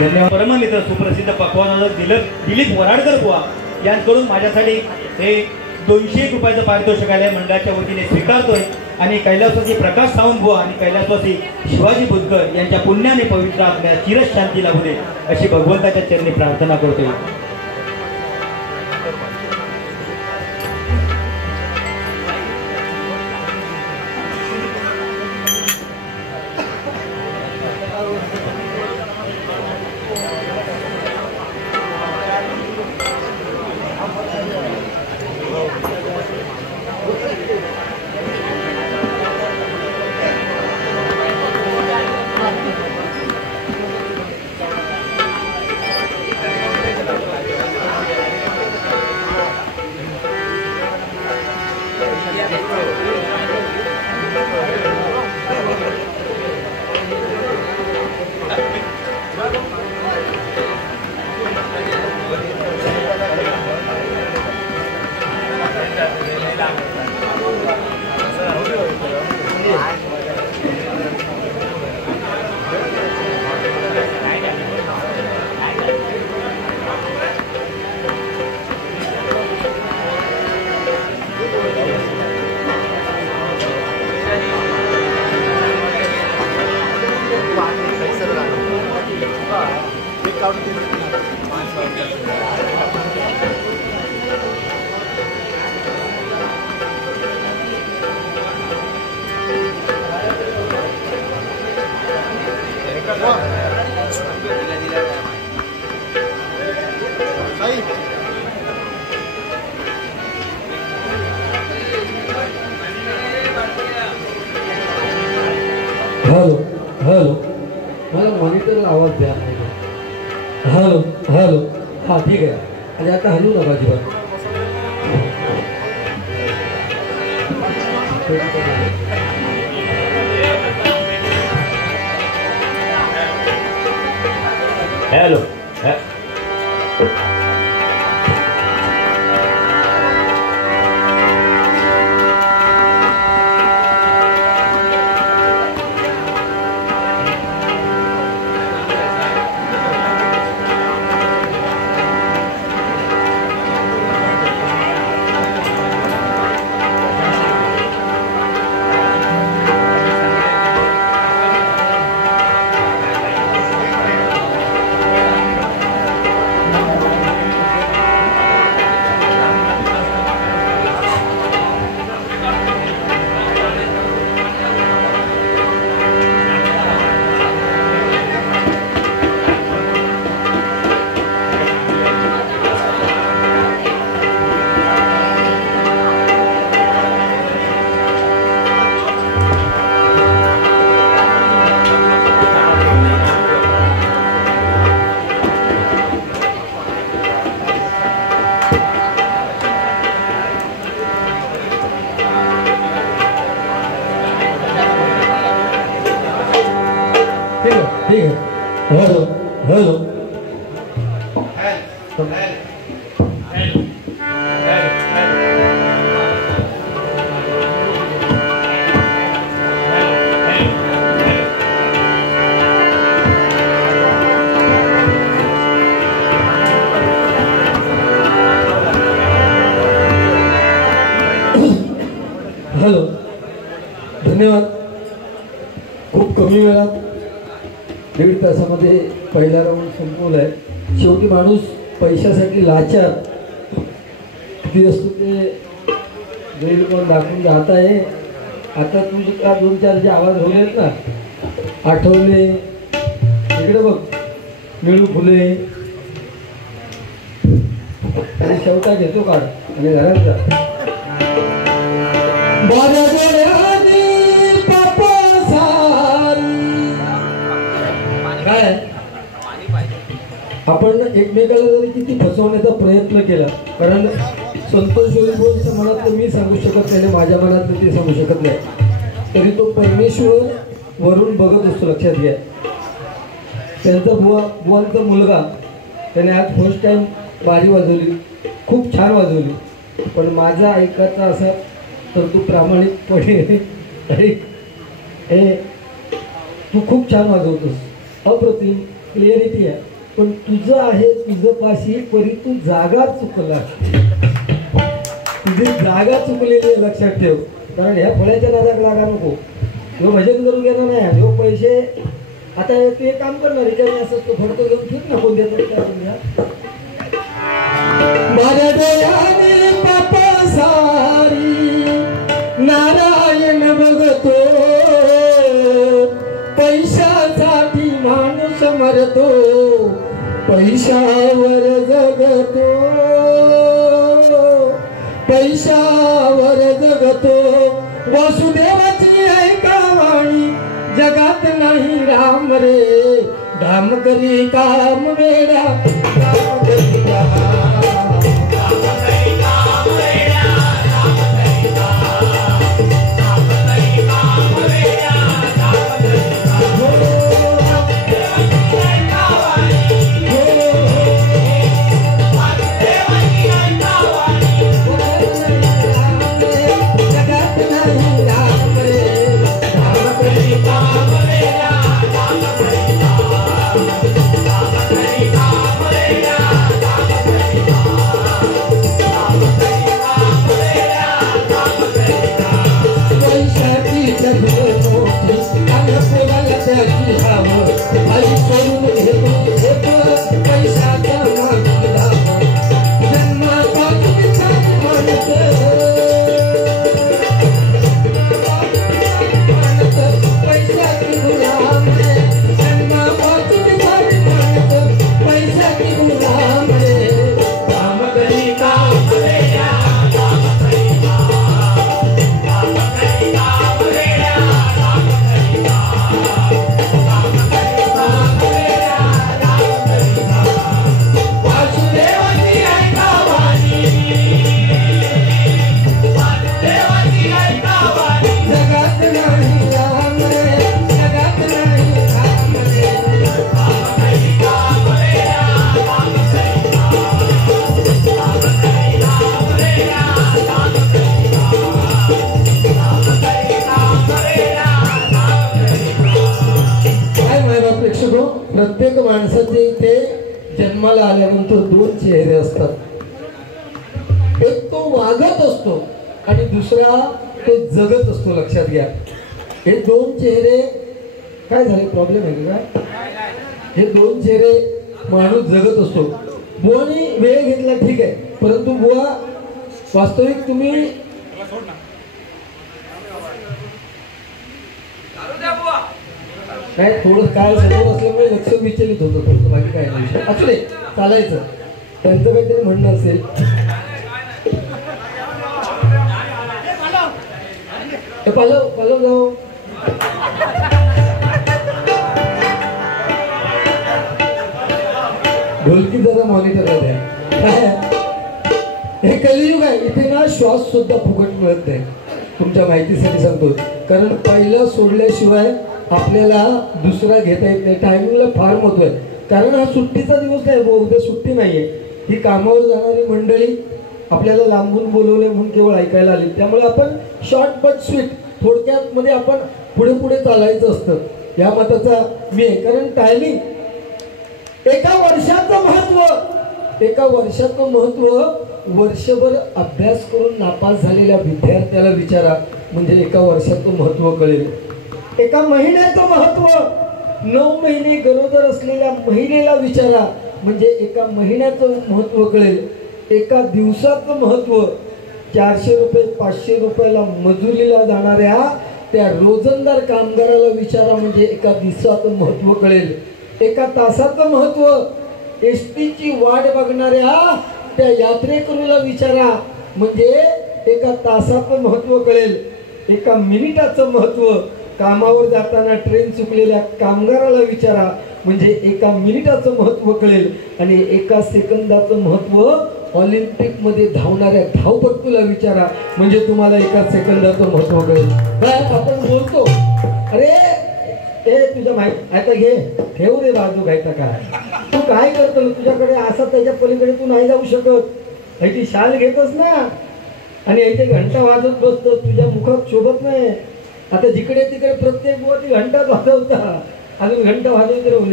धन्यवाद. परममित्र सुप्रसिद्ध पक्वानवादक दिलीप वराडकर बुवा यांकडून माझ्यासाठी हे 201 रुपयाचं पारितोषिक आलंय मंडळाच्या वतीने स्वीकारतोय आणि कैलासवासी प्रकाश सावंत बुवा आणि कैलासवासी शिवाजी बुधकर यांच्या पुण्याने पवित्र आत्म्यास चिरशांती लाभू दे अशी भगवंताच्या चरणी प्रार्थना करतोय. हॅलो हॅलो मला मॉनिटरला आवाज द्या. हॅलो हॅलो हां ठीक आहे. आणि आता हलू नका अजिबात. हॅलो हॅलो हॅलो हॅलो धन्यवाद. खूप कमी वेळात 1.5 तासामध्ये पहिला राऊंड संपवला आहे. शेवटी माणूस पैशासाठी लाचार किती असतो ते गैर पण दाखवून जात आहे. आता तुझे का 2-4 जे आवाज होले आहेत ना, आठवले इकडे बघ, निळू फुले आणि शेवटा घेतो काढ आणि घरात जा. काय आपण एकमेकाला जरी किती फसवण्याचा प्रयत्न केला, कारण संतोष जोगींच्या मनातलं मी सांगू शकत नाही, माझ्या मनातलं ते सांगू शकत नाही, तरी तो परमेश्वर वरून बघत असतो. लक्षात घ्या. त्यांचा बुवांचा मुलगा त्याने आज फर्स्ट टाइम बारी वाजवली, खूप छान वाजवली. पण माझा ऐकायचा असा तर तू प्रामाणिकपणे हे तू खूप छान वाजवतोस, अप्रतिम क्लिअरिटी आहे, पण तुझं आहे तुझं पाशी परी तू जागा चुकला, तुझी जागा चुकलेली आहे, लक्षात ठेव. कारण ह्या फळ्याच्या नादात लागा नको. ह्यो भजन करून घेणार नाही, ह्यो पैसे आता तू एक काम करणार रिकामी असं तो फडतो घेऊन ठीक ना, कोण देतो माझ्या डोळ्याने पापा सारी नारायण बघतो, पैशासाठी माणूस मरतो, पैशावर जगतो, पैशावर जगतो. वासुदेवाची ऐकावाणी जगात नाही राम रे, धाम करी काम वेडा, धाम करी काम. प्रत्येक माणसाचे इथे जन्माला आल्यानंतर 2 चेहरे असतात. एक तो वागत असतो आणि दुसरा तो जगत असतो. लक्षात घ्या. हे 2 चेहरे काय झाले, प्रॉब्लेम आहे का? हे 2 चेहरे माणूस जगत असतो. बुवानी वेळ घेतला ठीक आहे, परंतु बुवा वास्तविक तुम्ही काय थोडं काय समोर असल्यामुळे लक्ष विचलित होतं थोडं, बाकी काय नाही. असले चालायचं, त्यांचं काहीतरी म्हणणं असेल. पालव पालव जाऊ. ढोलकी जरा मॉनिटर द्या. हे कलियुग आहे, इथे ना श्वास सुद्धा फुकट मिळत नाही. तुमच्या माहितीसाठी सांगतो, कारण पहिला सोडल्याशिवाय आपल्याला दुसरा घेता येत नाही. टायमिंगला फार महत्व आहे, कारण हा सुट्टीचा दिवस नाही, उद्या सुट्टी नाहीये. ही कामावर जाणारी मंडळी आपल्याला लांबून बोलवले म्हणून केवळ ऐकायला आली. त्यामुळे आपण शॉर्ट बट स्वीट, थोडक्यात मध्ये आपण पुढे पुढे चालायचं असतं, या मताचा मी आहे. कारण टायमिंग, एका वर्षाचं महत्व वर्षभर अभ्यास करून नापास झालेल्या विद्यार्थ्याला विचारा, म्हणजे एका वर्षाचं महत्व कळेल. एका महिन्याचं महत्व 9 महिने गरोदर असलेल्या महिलेला विचारा, म्हणजे एका महिन्याचं महत्व कळेल. एका दिवसाचं महत्व 400 रुपये 500 रुपयाला मजुरीला जाणाऱ्या त्या रोजंदार कामगाराला विचारा, म्हणजे एका दिवसाचं महत्व कळेल. एका तासाचं महत्व एसटीची वाट बघणाऱ्या त्या यात्रेकरूला विचारा, म्हणजे एका तासाचं महत्व कळेल. एका मिनिटाचं महत्व कामावर जाताना ट्रेन चुकलेल्या कामगाराला विचारा, म्हणजे एका मिनिटाचं महत्व कळेल. आणि एका सेकंदाचं महत्व ऑलिम्पिकमध्ये धावणाऱ्या धावपटूला विचारा, म्हणजे तुम्हाला एका सेकंदाचं महत्व कळेल. काय आपण बोलतो, अरे ए तुझं माहिती आता घे, ठेव रे बाजू घ्यायचा काय, तू काय करतो, तुझ्याकडे असा त्याच्या पलीकडे तू नाही जाऊ शकत. ह्याची शाल घेतच ना आणि इथे घंटा वाजत बसतो, तुझ्या मुखात शोभत नाही. आता जिकडे तिकडे प्रत्येक गोष्टी घंटाच वाजवता, अजून घंटा वाजवत राहून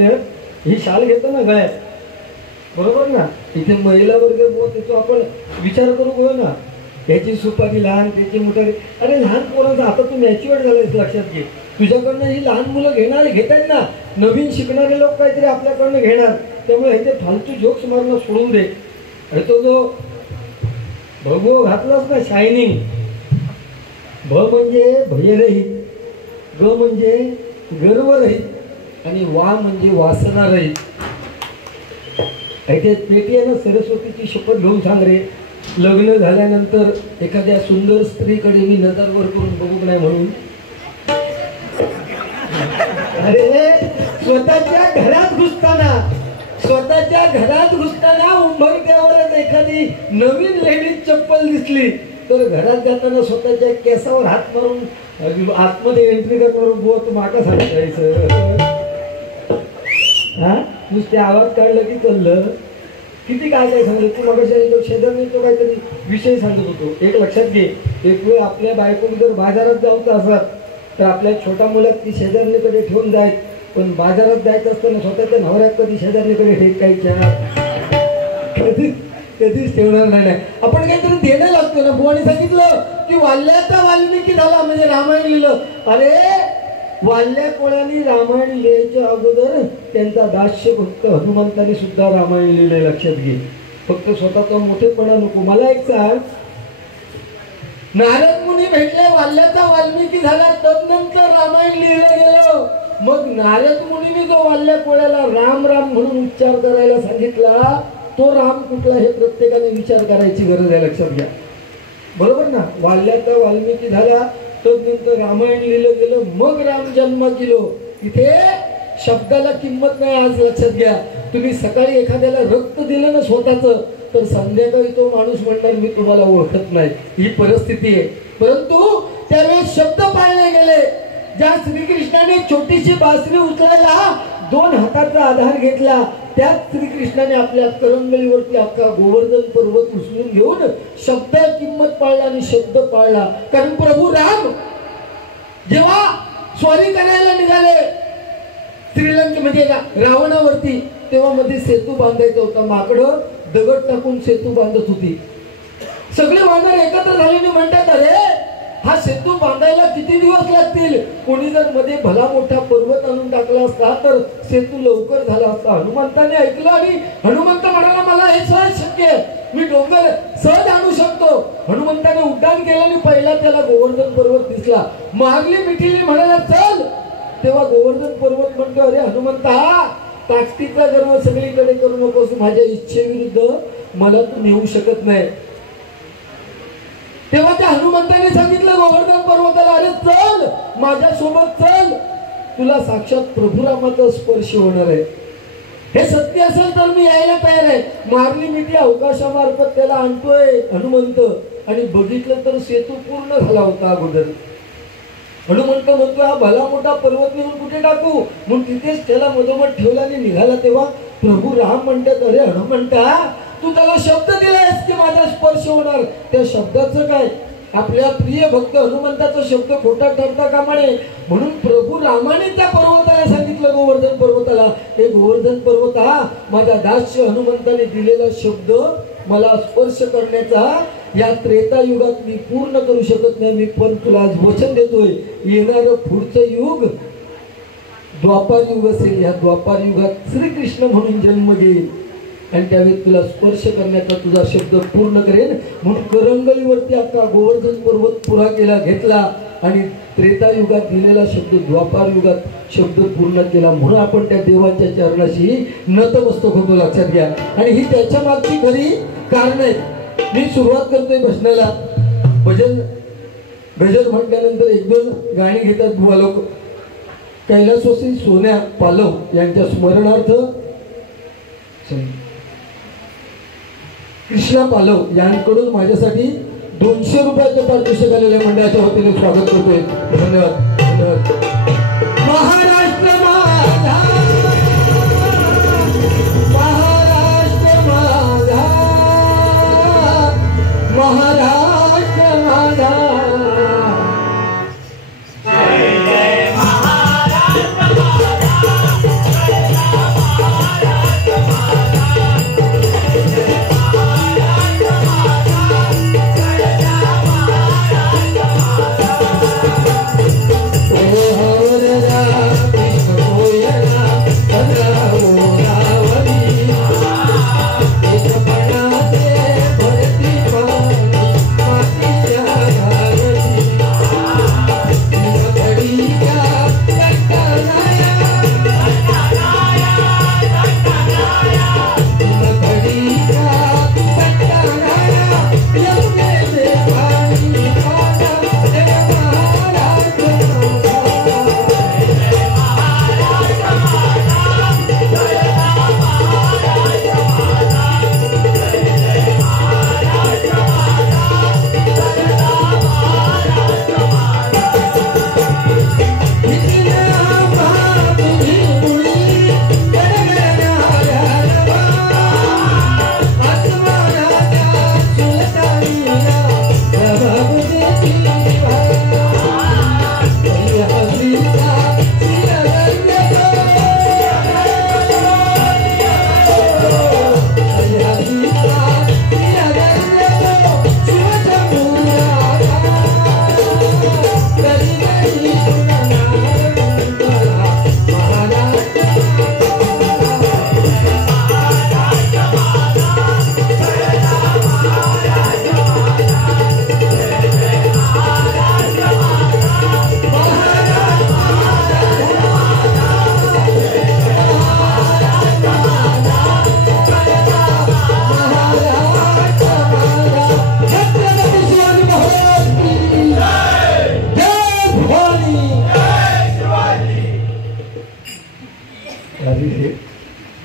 ही शाल घेतो ना गळ्यात, बरोबर ना. इथे महिला वर्ग तो आपण विचार करू गो ना, ह्याची सुपारी लहान त्याची मोठी. अरे लहान पोरांचं आता तू मॅच्युअर्ड झालायस, लक्षात घे. तुझ्याकडनं ही लहान मुलं घेतात ना, नवीन शिकणारे लोक काहीतरी आपल्याकडनं घेणार, त्यामुळे इथे फालतू जोक्स मारणं सोडून दे. अरे तो जो भगवो घातलास ना शायनिंग, भ म्हणजे भयरहित, ग म्हणजे गर्वरहित आणि वा म्हणजे वासना रहित. इथे पेटी आहे ना, सरस्वतीची शपथ घेऊन सांग रे, लग्न झाल्यानंतर एखाद्या सुंदर स्त्रीकडे मी नजरवर करून बघू नाही म्हणून. अरे स्वतःच्या घरात घुसताना उंबरट्यावरच एखादी नवीन लेडीज चप्पल दिसली तर घरात जाताना स्वतःच्या केसावर हात मारून आतमध्ये एंट्री करणार, बुवा तू माका सांगायचं. हा नुसते आवाज काढला की चाललं. किती काय काय सांगलं तू. मग शेजारने तो काहीतरी विषय सांगत होतो. एक लक्षात घे, एक वेळ आपल्या बायको जर बाजारात जाऊच असत तर आपल्या छोटा मुलात ती शेजारणीकडे ठेवून जायत, पण बाजारात जायचं असताना स्वतःच्या नवऱ्यात कधी शेजारणीकडे ठेकायच्या, कधीच ठेवणार नाही. आपण काहीतरी देणं लागतो ना. बुवाने सांगितलं की वाल्याचा वाल्मिकी झाला म्हणजे रामायण लिहिलं. अरे वाल्या कोळ्यांनी रामायण लिहायच्या अगोदर त्यांचा दास्य भक्त हनुमंतांनी सुद्धा रामायण लिहिले, लक्षात घे. फक्त स्वतःचा मोठेपणा नको. मला एक सांग, नारद मुनी भेटले, वाल्याचा वाल्मिकी झाला, तदनंतर रामायण लिहिलं गेलं. मग नारद मुनीने जो वाल्या कोळ्याला राम राम म्हणून उच्चार करायला सांगितला, तो राम कुठला हे प्रत्येकाने विचार करायची गरज आहे, लक्षात घ्या. बरोबर ना. वाल्याचा वाल्मिकी झाला, तदनंतर रामायण लिहिलं गेलं, मग राम जन्म केलो. इथे शब्दाला किंमत नाही. आज लक्षात घ्या, तुम्ही सकाळी एखाद्याला रक्त दिलं ना स्वतःचं, तर संध्याकाळी तो माणूस म्हणणार मी तुम्हाला ओळखत नाही. ही परिस्थिती आहे. परंतु त्यावेळेस शब्द पाळले गेले. ज्या श्रीकृष्णाने छोटीशी बासरी उचलायला 2 हाताचा आधार घेतला, त्याच श्रीकृष्णाने आपल्या करंगळीवरती अख्खा गोवर्धन पर्वत उचलून घेऊन शब्द किंमत पाळला आणि शब्द पाळला. कारण प्रभू राम जेव्हा स्वारी करायला निघाले श्रीलंके म्हणजे रावणावरती, तेव्हा मध्ये सेतू बांधायचा होता. माकडं दगड टाकून सेतू बांधत होती. सगळे वानर एकत्र झालेले म्हणतात, अरे हा सेतू बांधायला किती दिवस लागतील. कोणी जर मध्ये भला मोठा पर्वत आणून टाकला असता तर सेतू लवकर झाला असता. हनुमंताने ऐकलं आणि हनुमंत म्हणाला मला हे सहज शक्य आहे, मी डोंगर सहज आणू शकतो. हनुमंताने उड्डाण केलं आणि पहिला त्याला गोवर्धन पर्वत दिसला. मागली मिठीली म्हणाला चल. तेव्हा गोवर्धन पर्वत म्हणतो, अरे हनुमंता, ताकदीचा गर्व सगळीकडे करू नकोस, माझ्या इच्छेविरुद्ध मला तू नेऊ शकत नाही. तेव्हा त्या हनुमंताने सांगितलं गोवर्धन पर्वताला, अरे चल माझ्यासोबत चल, तुला साक्षात प्रभुरामाचा स्पर्श होणार आहे. हे सत्य असेल तर मी यायला तयार आहे. मारली मिठी अवकाशामार्फत त्याला आणतोय हनुमंत, आणि बघितलं तर सेतू पूर्ण झाला होता अगोदर. हनुमंत म्हणतो हा भला मोठा पर्वत नेऊन कुठे टाकू, म्हणून तिथेच त्याला मधोमध ठेवला आणि निघाला. तेव्हा प्रभू राम म्हणतात, अरे हनुमंता, तू त्याला शब्द दिलायस की माझा स्पर्श होणार. त्या शब्दाचं काय? आपल्या प्रिय भक्त हनुमंताचा शब्द खोटा ठरता कामा नये, म्हणून प्रभू रामाने त्या पर्वताला सांगितलं, गोवर्धन पर्वताला, हे गोवर्धन पर्वत, हा माझा दास्य हनुमंताने दिलेला शब्द मला स्पर्श करण्याचा या त्रेता युगात मी पूर्ण करू शकत नाही. मी पण तुला आज वचन देतोय, येणारं पुढचं युग द्वापार युग असेल. या द्वापार युगात श्रीकृष्ण म्हणून जन्म घेईल आणि त्यावेळी तुला स्पर्श करण्याचा तुझा शब्द पूर्ण करेन. म्हणून करंगलीवरती आता गोवर्धन पर्वत पुरा केला, घेतला आणि त्रेता युगात दिलेला शब्द द्वापार युगात शब्द पूर्ण केला. म्हणून आपण त्या देवाच्या चरणाशी नतमस्तक होतो, लक्षात घ्या. आणि ही त्याच्या मागची खरी कारण आहेत. मी सुरुवात करतोय भजनाला. भजन गजल म्हटल्यानंतर एक दोन गाणी घेतात बुवा लोक. कैलासवासी सोन्या पालव यांच्या स्मरणार्थ कृष्णा पालव यांकडून माझ्यासाठी 200 रुपयाचं पारितोषिक आलेल्या मंडळाच्या वतीने स्वागत करतोय. धन्यवाद, धन्यवाद. महाराष्ट्र माझा, महाराष्ट्र माझा, महाराष्ट्र माझा,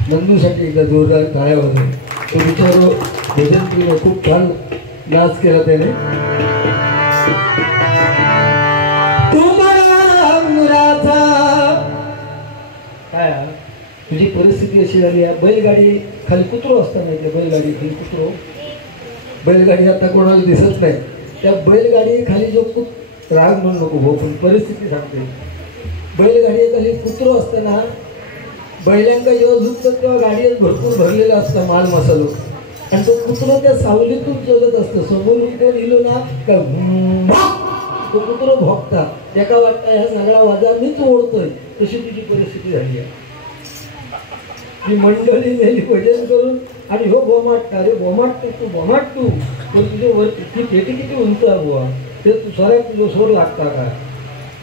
नंदूसाठी एकदा जोरदार टाळ्या वाजवा. तो विचारो भजन प्रिय खूप छान नाच केला त्याने. काय तुझी परिस्थिती अशी झाली आहे, बैलगाडी खाली कुत्रो असता माहिती, बैलगाडी खाली कुत्रो, बैलगाडी आता कोणाला दिसत नाही, त्या बैलगाडी खाली जो राग म्हणू नको भाऊ, पण परिस्थिती सांगते. बैलगाडी खाली कुत्रो असताना बैलांका जेव्हा झुकतात तेव्हा गाडीत भरपूर भरलेला असतं माल मसालो, आणि तो कुत्रो त्या सावलीतून चलत असतं. समोरून कोण इलो ना का तो कुत्रो भोगता, एका वाटता ह्या सगळा वाजा मीच ओढतोय. तशी तुझी परिस्थिती झाली आहे. ही मंडळी नेली भजन करून आणि हो बोमाट, अरे बोमाट तू बोमाट तू, पण तुझे वर ती पेटी किती उंच आहे बुवा, ते तू सऱ्यात तुझं सोर लागता का,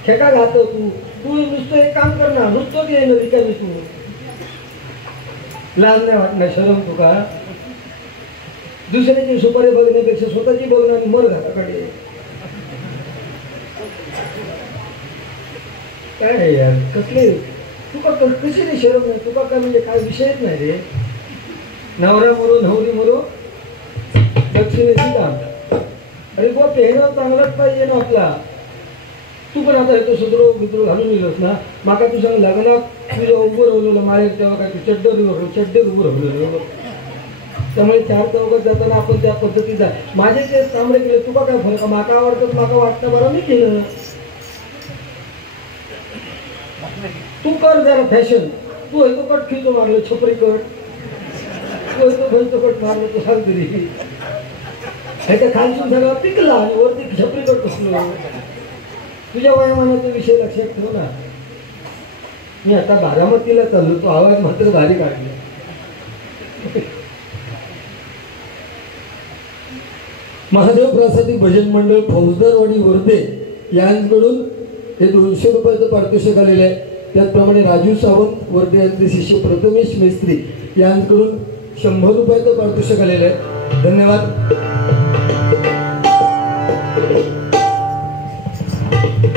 खेका घात तू नुसतं एक काम कर ना, नुसतं की येणं रिकामी तू, लाज नाही वाटणार, शरम तुका. दुसऱ्याची सुपारी बघण्यापेक्षा स्वतःची बघणं आणि मर घाताकडे काय आहे यार, कसले तुका कशी नाही शरम नाही तुका, काय म्हणजे काय विषयच नाही रे. नवरा मरो नवरी मरो दक्षिणेची काम, अरे बुवा पेहराव चांगलाच पाहिजे ना आपला. तू पण आता येतो सुधरो मित्र घालून येलोस ना. माका तू सांग लग्नात तुझ्या उभं राहिलेलं मारेल तेव्हा काय तू चड्डर उभं राहिलेलं. त्यामुळे 4 चौकात जाताना आपण त्या पद्धतीचा माझे ते तांबडे केले तुका काय फरक माका आवडतं माका वाटतं बरं मी केलं. तू कर जरा फॅशन. तू हे कट खिचतो मारलं छपरी कट तू हे कट मारलं तू सांग तरी ह्याच्या खालसून सगळं पिकला आणि वरती छपरी कट बसलो. तुझ्या वयामानाचा विषय लक्षात ठेव ना. मी आता बारामतीला चाललो तो आवाज मात्र भारी काढला. महादेव प्रसादी भजन मंडळ फौजदारवाडी वर्धे यांकडून हे 200 रुपयाचं पारितोषिक आलेलं आहे. त्याचप्रमाणे राजू सावंत वर्धे यांचे शिष्य प्रथमेश मेस्त्री यांकडून 100 रुपयाचं पारितोषिक आलेलं आहे. धन्यवाद.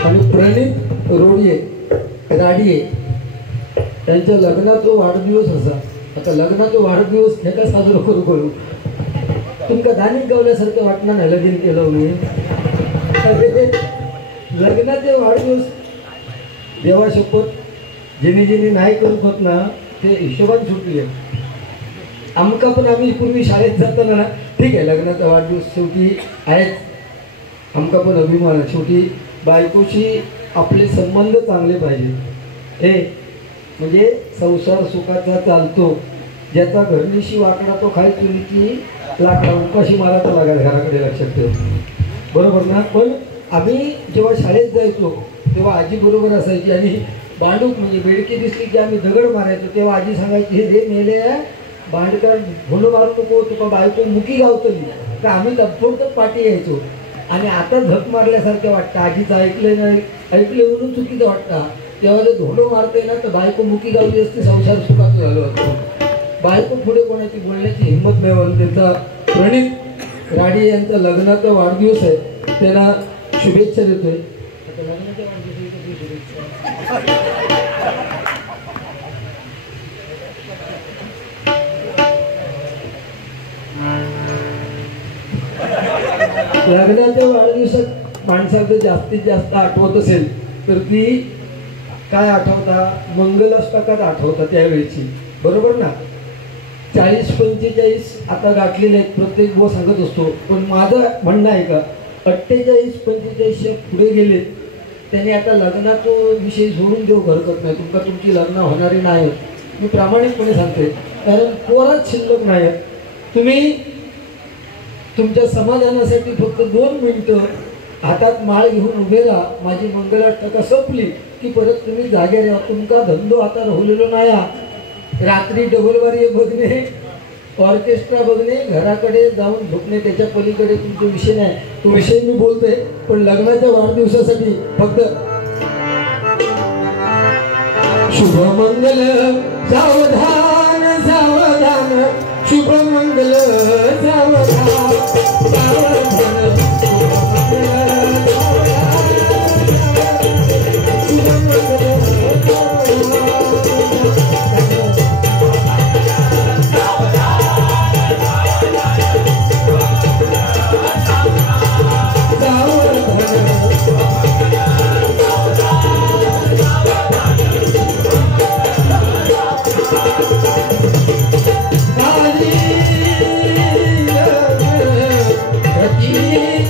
आणि प्रणित राडिये त्यांच्या लग्नाचा वाढदिवस असा. आता लग्नाचा वाढदिवस हे का साजरा करू तुमका दानिक गावल्यासारखं वाटणार नाही. लगीन केलं मी लग्नाचे वाढदिवस देवा शपथ जेणे नाही करू होत ना ते हिशोबात सुटली आहे. आमका पण आम्ही पूर्वी शाळेत जाताना ना ठीक आहे लग्नाचा वाढदिवस शेवटी आहेच. आमका पण अभिमान आहे. शेवटी बायकोशी आपले संबंध चांगले पाहिजे. हे म्हणजे संसार सुखाचा चालतो. ज्याचा घरनीशी वाकडा तो खाय चुलीची लाकडा उपाशी मारायचा लागा घराकडे लक्षात ठेव. बरोबर ना. पण आम्ही जेव्हा शाळेत जायचो तेव्हा आजी बरोबर असायची आणि बांडूक म्हणजे बेडकी दिसली की आम्ही दगड मारायचो. तेव्हा आजी सांगायची हे रे मेले भांडकर भोलं मारू नको तुका बायको मुकी गावतली का. आम्ही तत्फोड पाठी यायचो. आणि आता झक मारल्यासारखं वाटतं. आजीचं ऐकले नाही ऐकले म्हणून चुकीचं वाटतं. तेव्हा जर धोंडो मारते ना तर बायको मुकी गावली असते संसार सुखाचं झालं असतं. बायको पुढे कोणाची बोलण्याची हिंमत नाही म्हणून त्यांचा प्रणित राडी यांचा लग्नाचा वाढदिवस आहे. त्यांना शुभेच्छा देतोय. आता लग्नाच्या वाढदिवसाची शुभेच्छा. लग्नाच्या वाढदिवसात माणसाला जास्तीत जास्त आठवत असेल तर ती काय आठवता मंगलाष्टकात आठवता त्यावेळेची. बरोबर ना. 40-45 आता गाठलेले आहेत प्रत्येक गो सांगत असतो. पण माझं म्हणणं आहे का 48-45 पुढे गेलेत त्याने आता लग्नाचा विषय सोडून देऊ हरकत नाही. तुमका तुमची लग्न होणारी नाही मी प्रामाणिकपणे सांगते. कारण पोरात शिल्लक नाही. तुम्ही तुमच्या समाधानासाठी फक्त 2 मिनिटं हातात माळ घेऊन उभे राहा. माझी मंगलाष्टका संपली की परत तुम्ही जागे राहा. तुमका धंदो आता राहिलेलो नाही. रात्री डबलवारी बघणे ऑर्केस्ट्रा बघणे घराकडे जाऊन झोपणे त्याच्या पलीकडे तुमचा विषय नाही. तो विषय मी बोलतोय. पण लग्नाच्या वाढदिवसासाठी फक्त शुभमंगल सावधान सावधान शुभमंगल सावधान सावधान Yeah.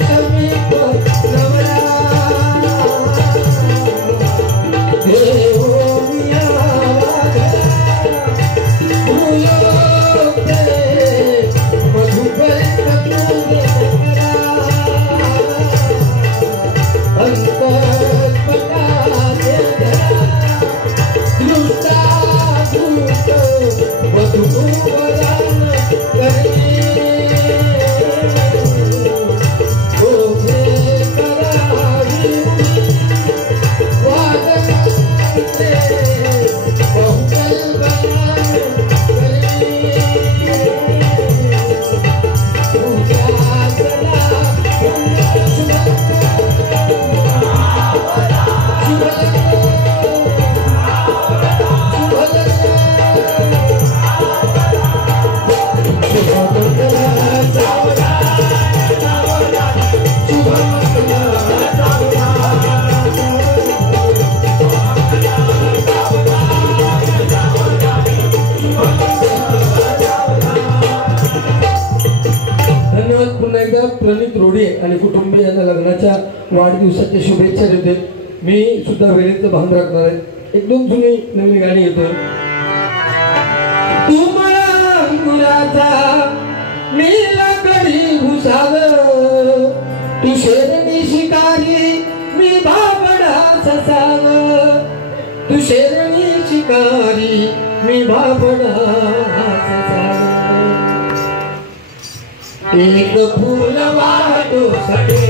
आणि कुटुंबियांना लग्नाच्या वाढदिवसाच्या शुभेच्छा देते. मी सुद्धा वेळेचं भान राखणार आहे. एक दोन जुनी नवीन गाणी येतोय. तू मला अंकुराचा मी लाकडी भुसावर, तू शेरणी शिकारी मी बाबडा ससाव, तू शेरणी शिकारी मी बाबडा ससाव. एक फूल वाटो सडे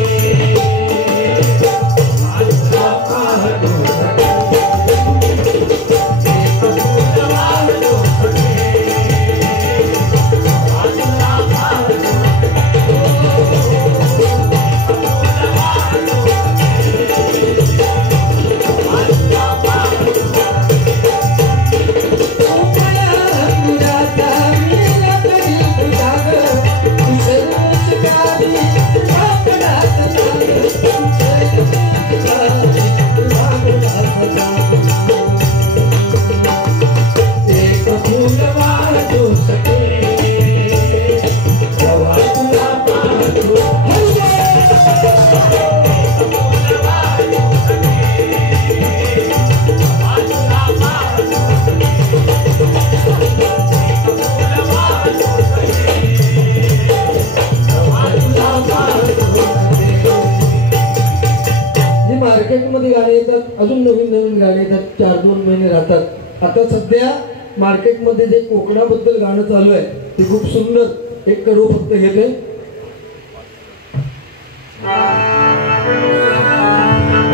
मार्केटमध्ये गाणे येतात. अजून नवीन नवीन गाणे येतात. 4-2 महिने राहतात. आता सध्या मार्केटमध्ये जे कोकणाबद्दल गाणं चालू आहे ते खूप सुंदर. एक कडू फक्त घेते.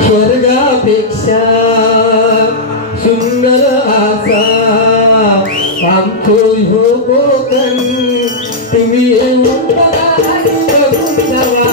स्वर्गापेक्षा सुंदर आसा आमचो ह्यो कोकण, तुम्ही येऊन बघा आणि बघून जावा.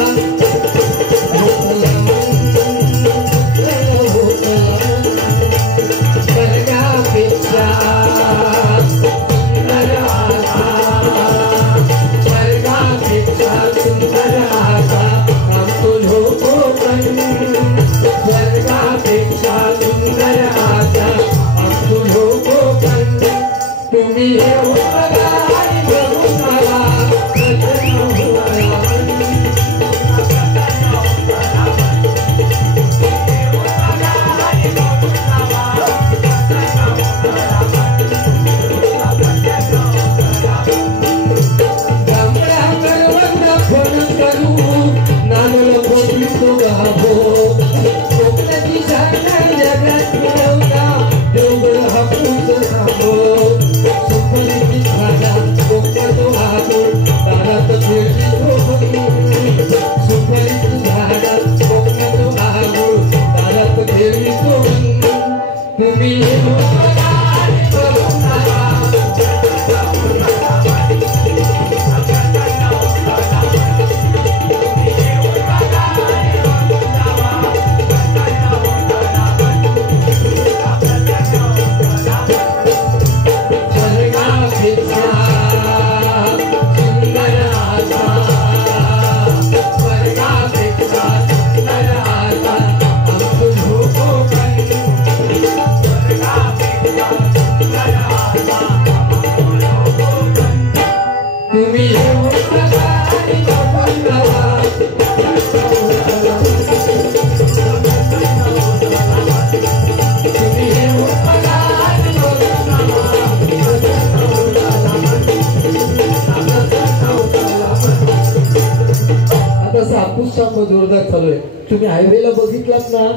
जोरदार चालू आहे. तुम्ही हायवेला बघितलात ना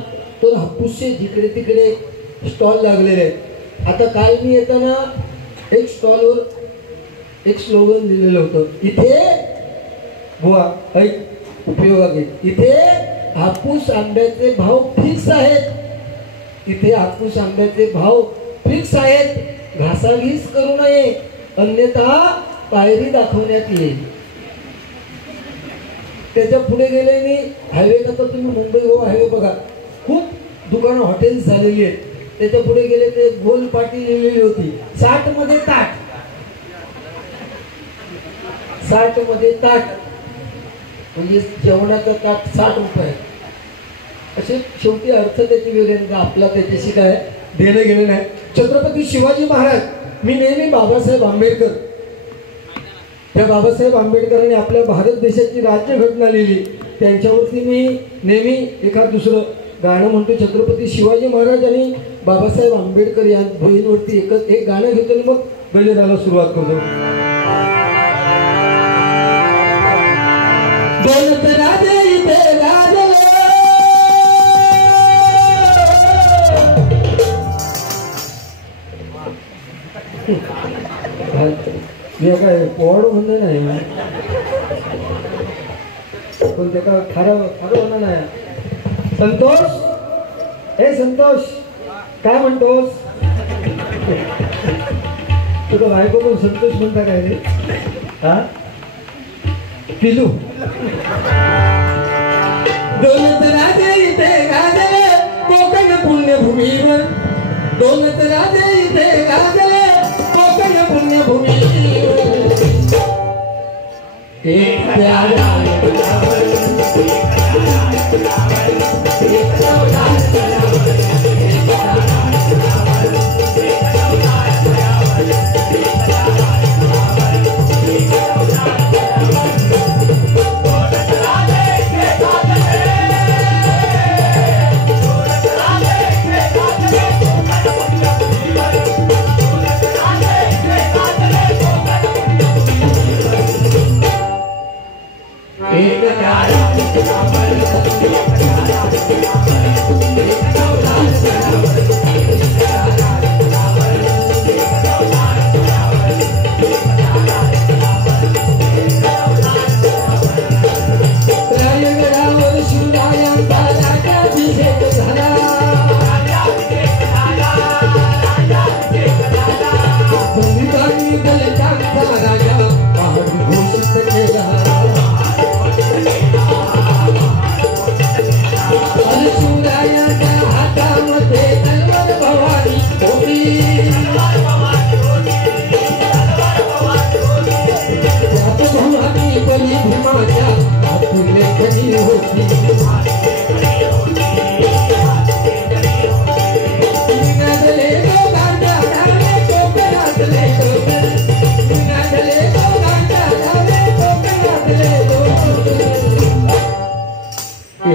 तर हापूसचे जिकडे तिकडे स्टॉल लागलेले आहेत. आता काल मी येताना एक स्टॉलवर एक स्लोगन लिहिलेलं होतं, इथे बुवा ऐक उपयोगा घे, इथे हापूस आंब्याचे भाव फिक्स आहेत. इथे हापूस आंब्याचे भाव फिक्स आहेत. घासाघीस करू नये अन्यथा पायरी दाखवण्यात येईल. त्याच्या पुढे गेले मी हायवेला तर तुम्ही मुंबई गोवा हायवे बघा, खूप दुकानं हॉटेल्स झालेली आहेत. त्याच्या पुढे गेले ते गोल पाटी लिहिलेली होती 60 मध्ये ताट, 60 मध्ये ताट म्हणजे जेवणाचं ताट 60 रुपये. असे शेवटी अर्थ त्याची वेगळे, आपला त्याच्याशी काय देणं घेणं नाही. छत्रपती शिवाजी महाराज, मी नेहमी बाबासाहेब आंबेडकर, त्या बाबासाहेब आंबेडकरांनी आपल्या भारत देशाची राज्यघटना लिहिली. त्यांच्यावरती मी नेहमी एखाद दुसरं गाणं म्हणतो. छत्रपती शिवाजी महाराज आणि बाबासाहेब आंबेडकर या बहिणीवरती एक गाणं घेतो आणि मग गजराला सुरुवात करतो. दोन राजे इथे गाजले, मी काय पोवाड म्हणणे नाही पण ते का खरं म्हणणं नाही. संतोष, हे संतोष काय म्हणतोस? तुला बायको पण संतोष म्हणता काय रे? हा पिलू. दोन राजे इथे गाजले कोकण पुण्यभूमीवर, दोन राजे इथे गाजले कोकण पुण्यभूमीवर. एक प्यारा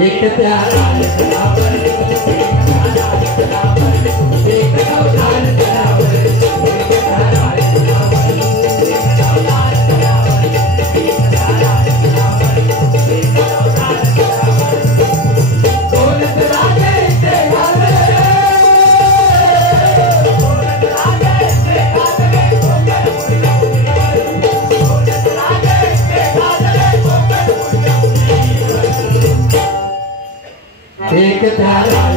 एक प्यारा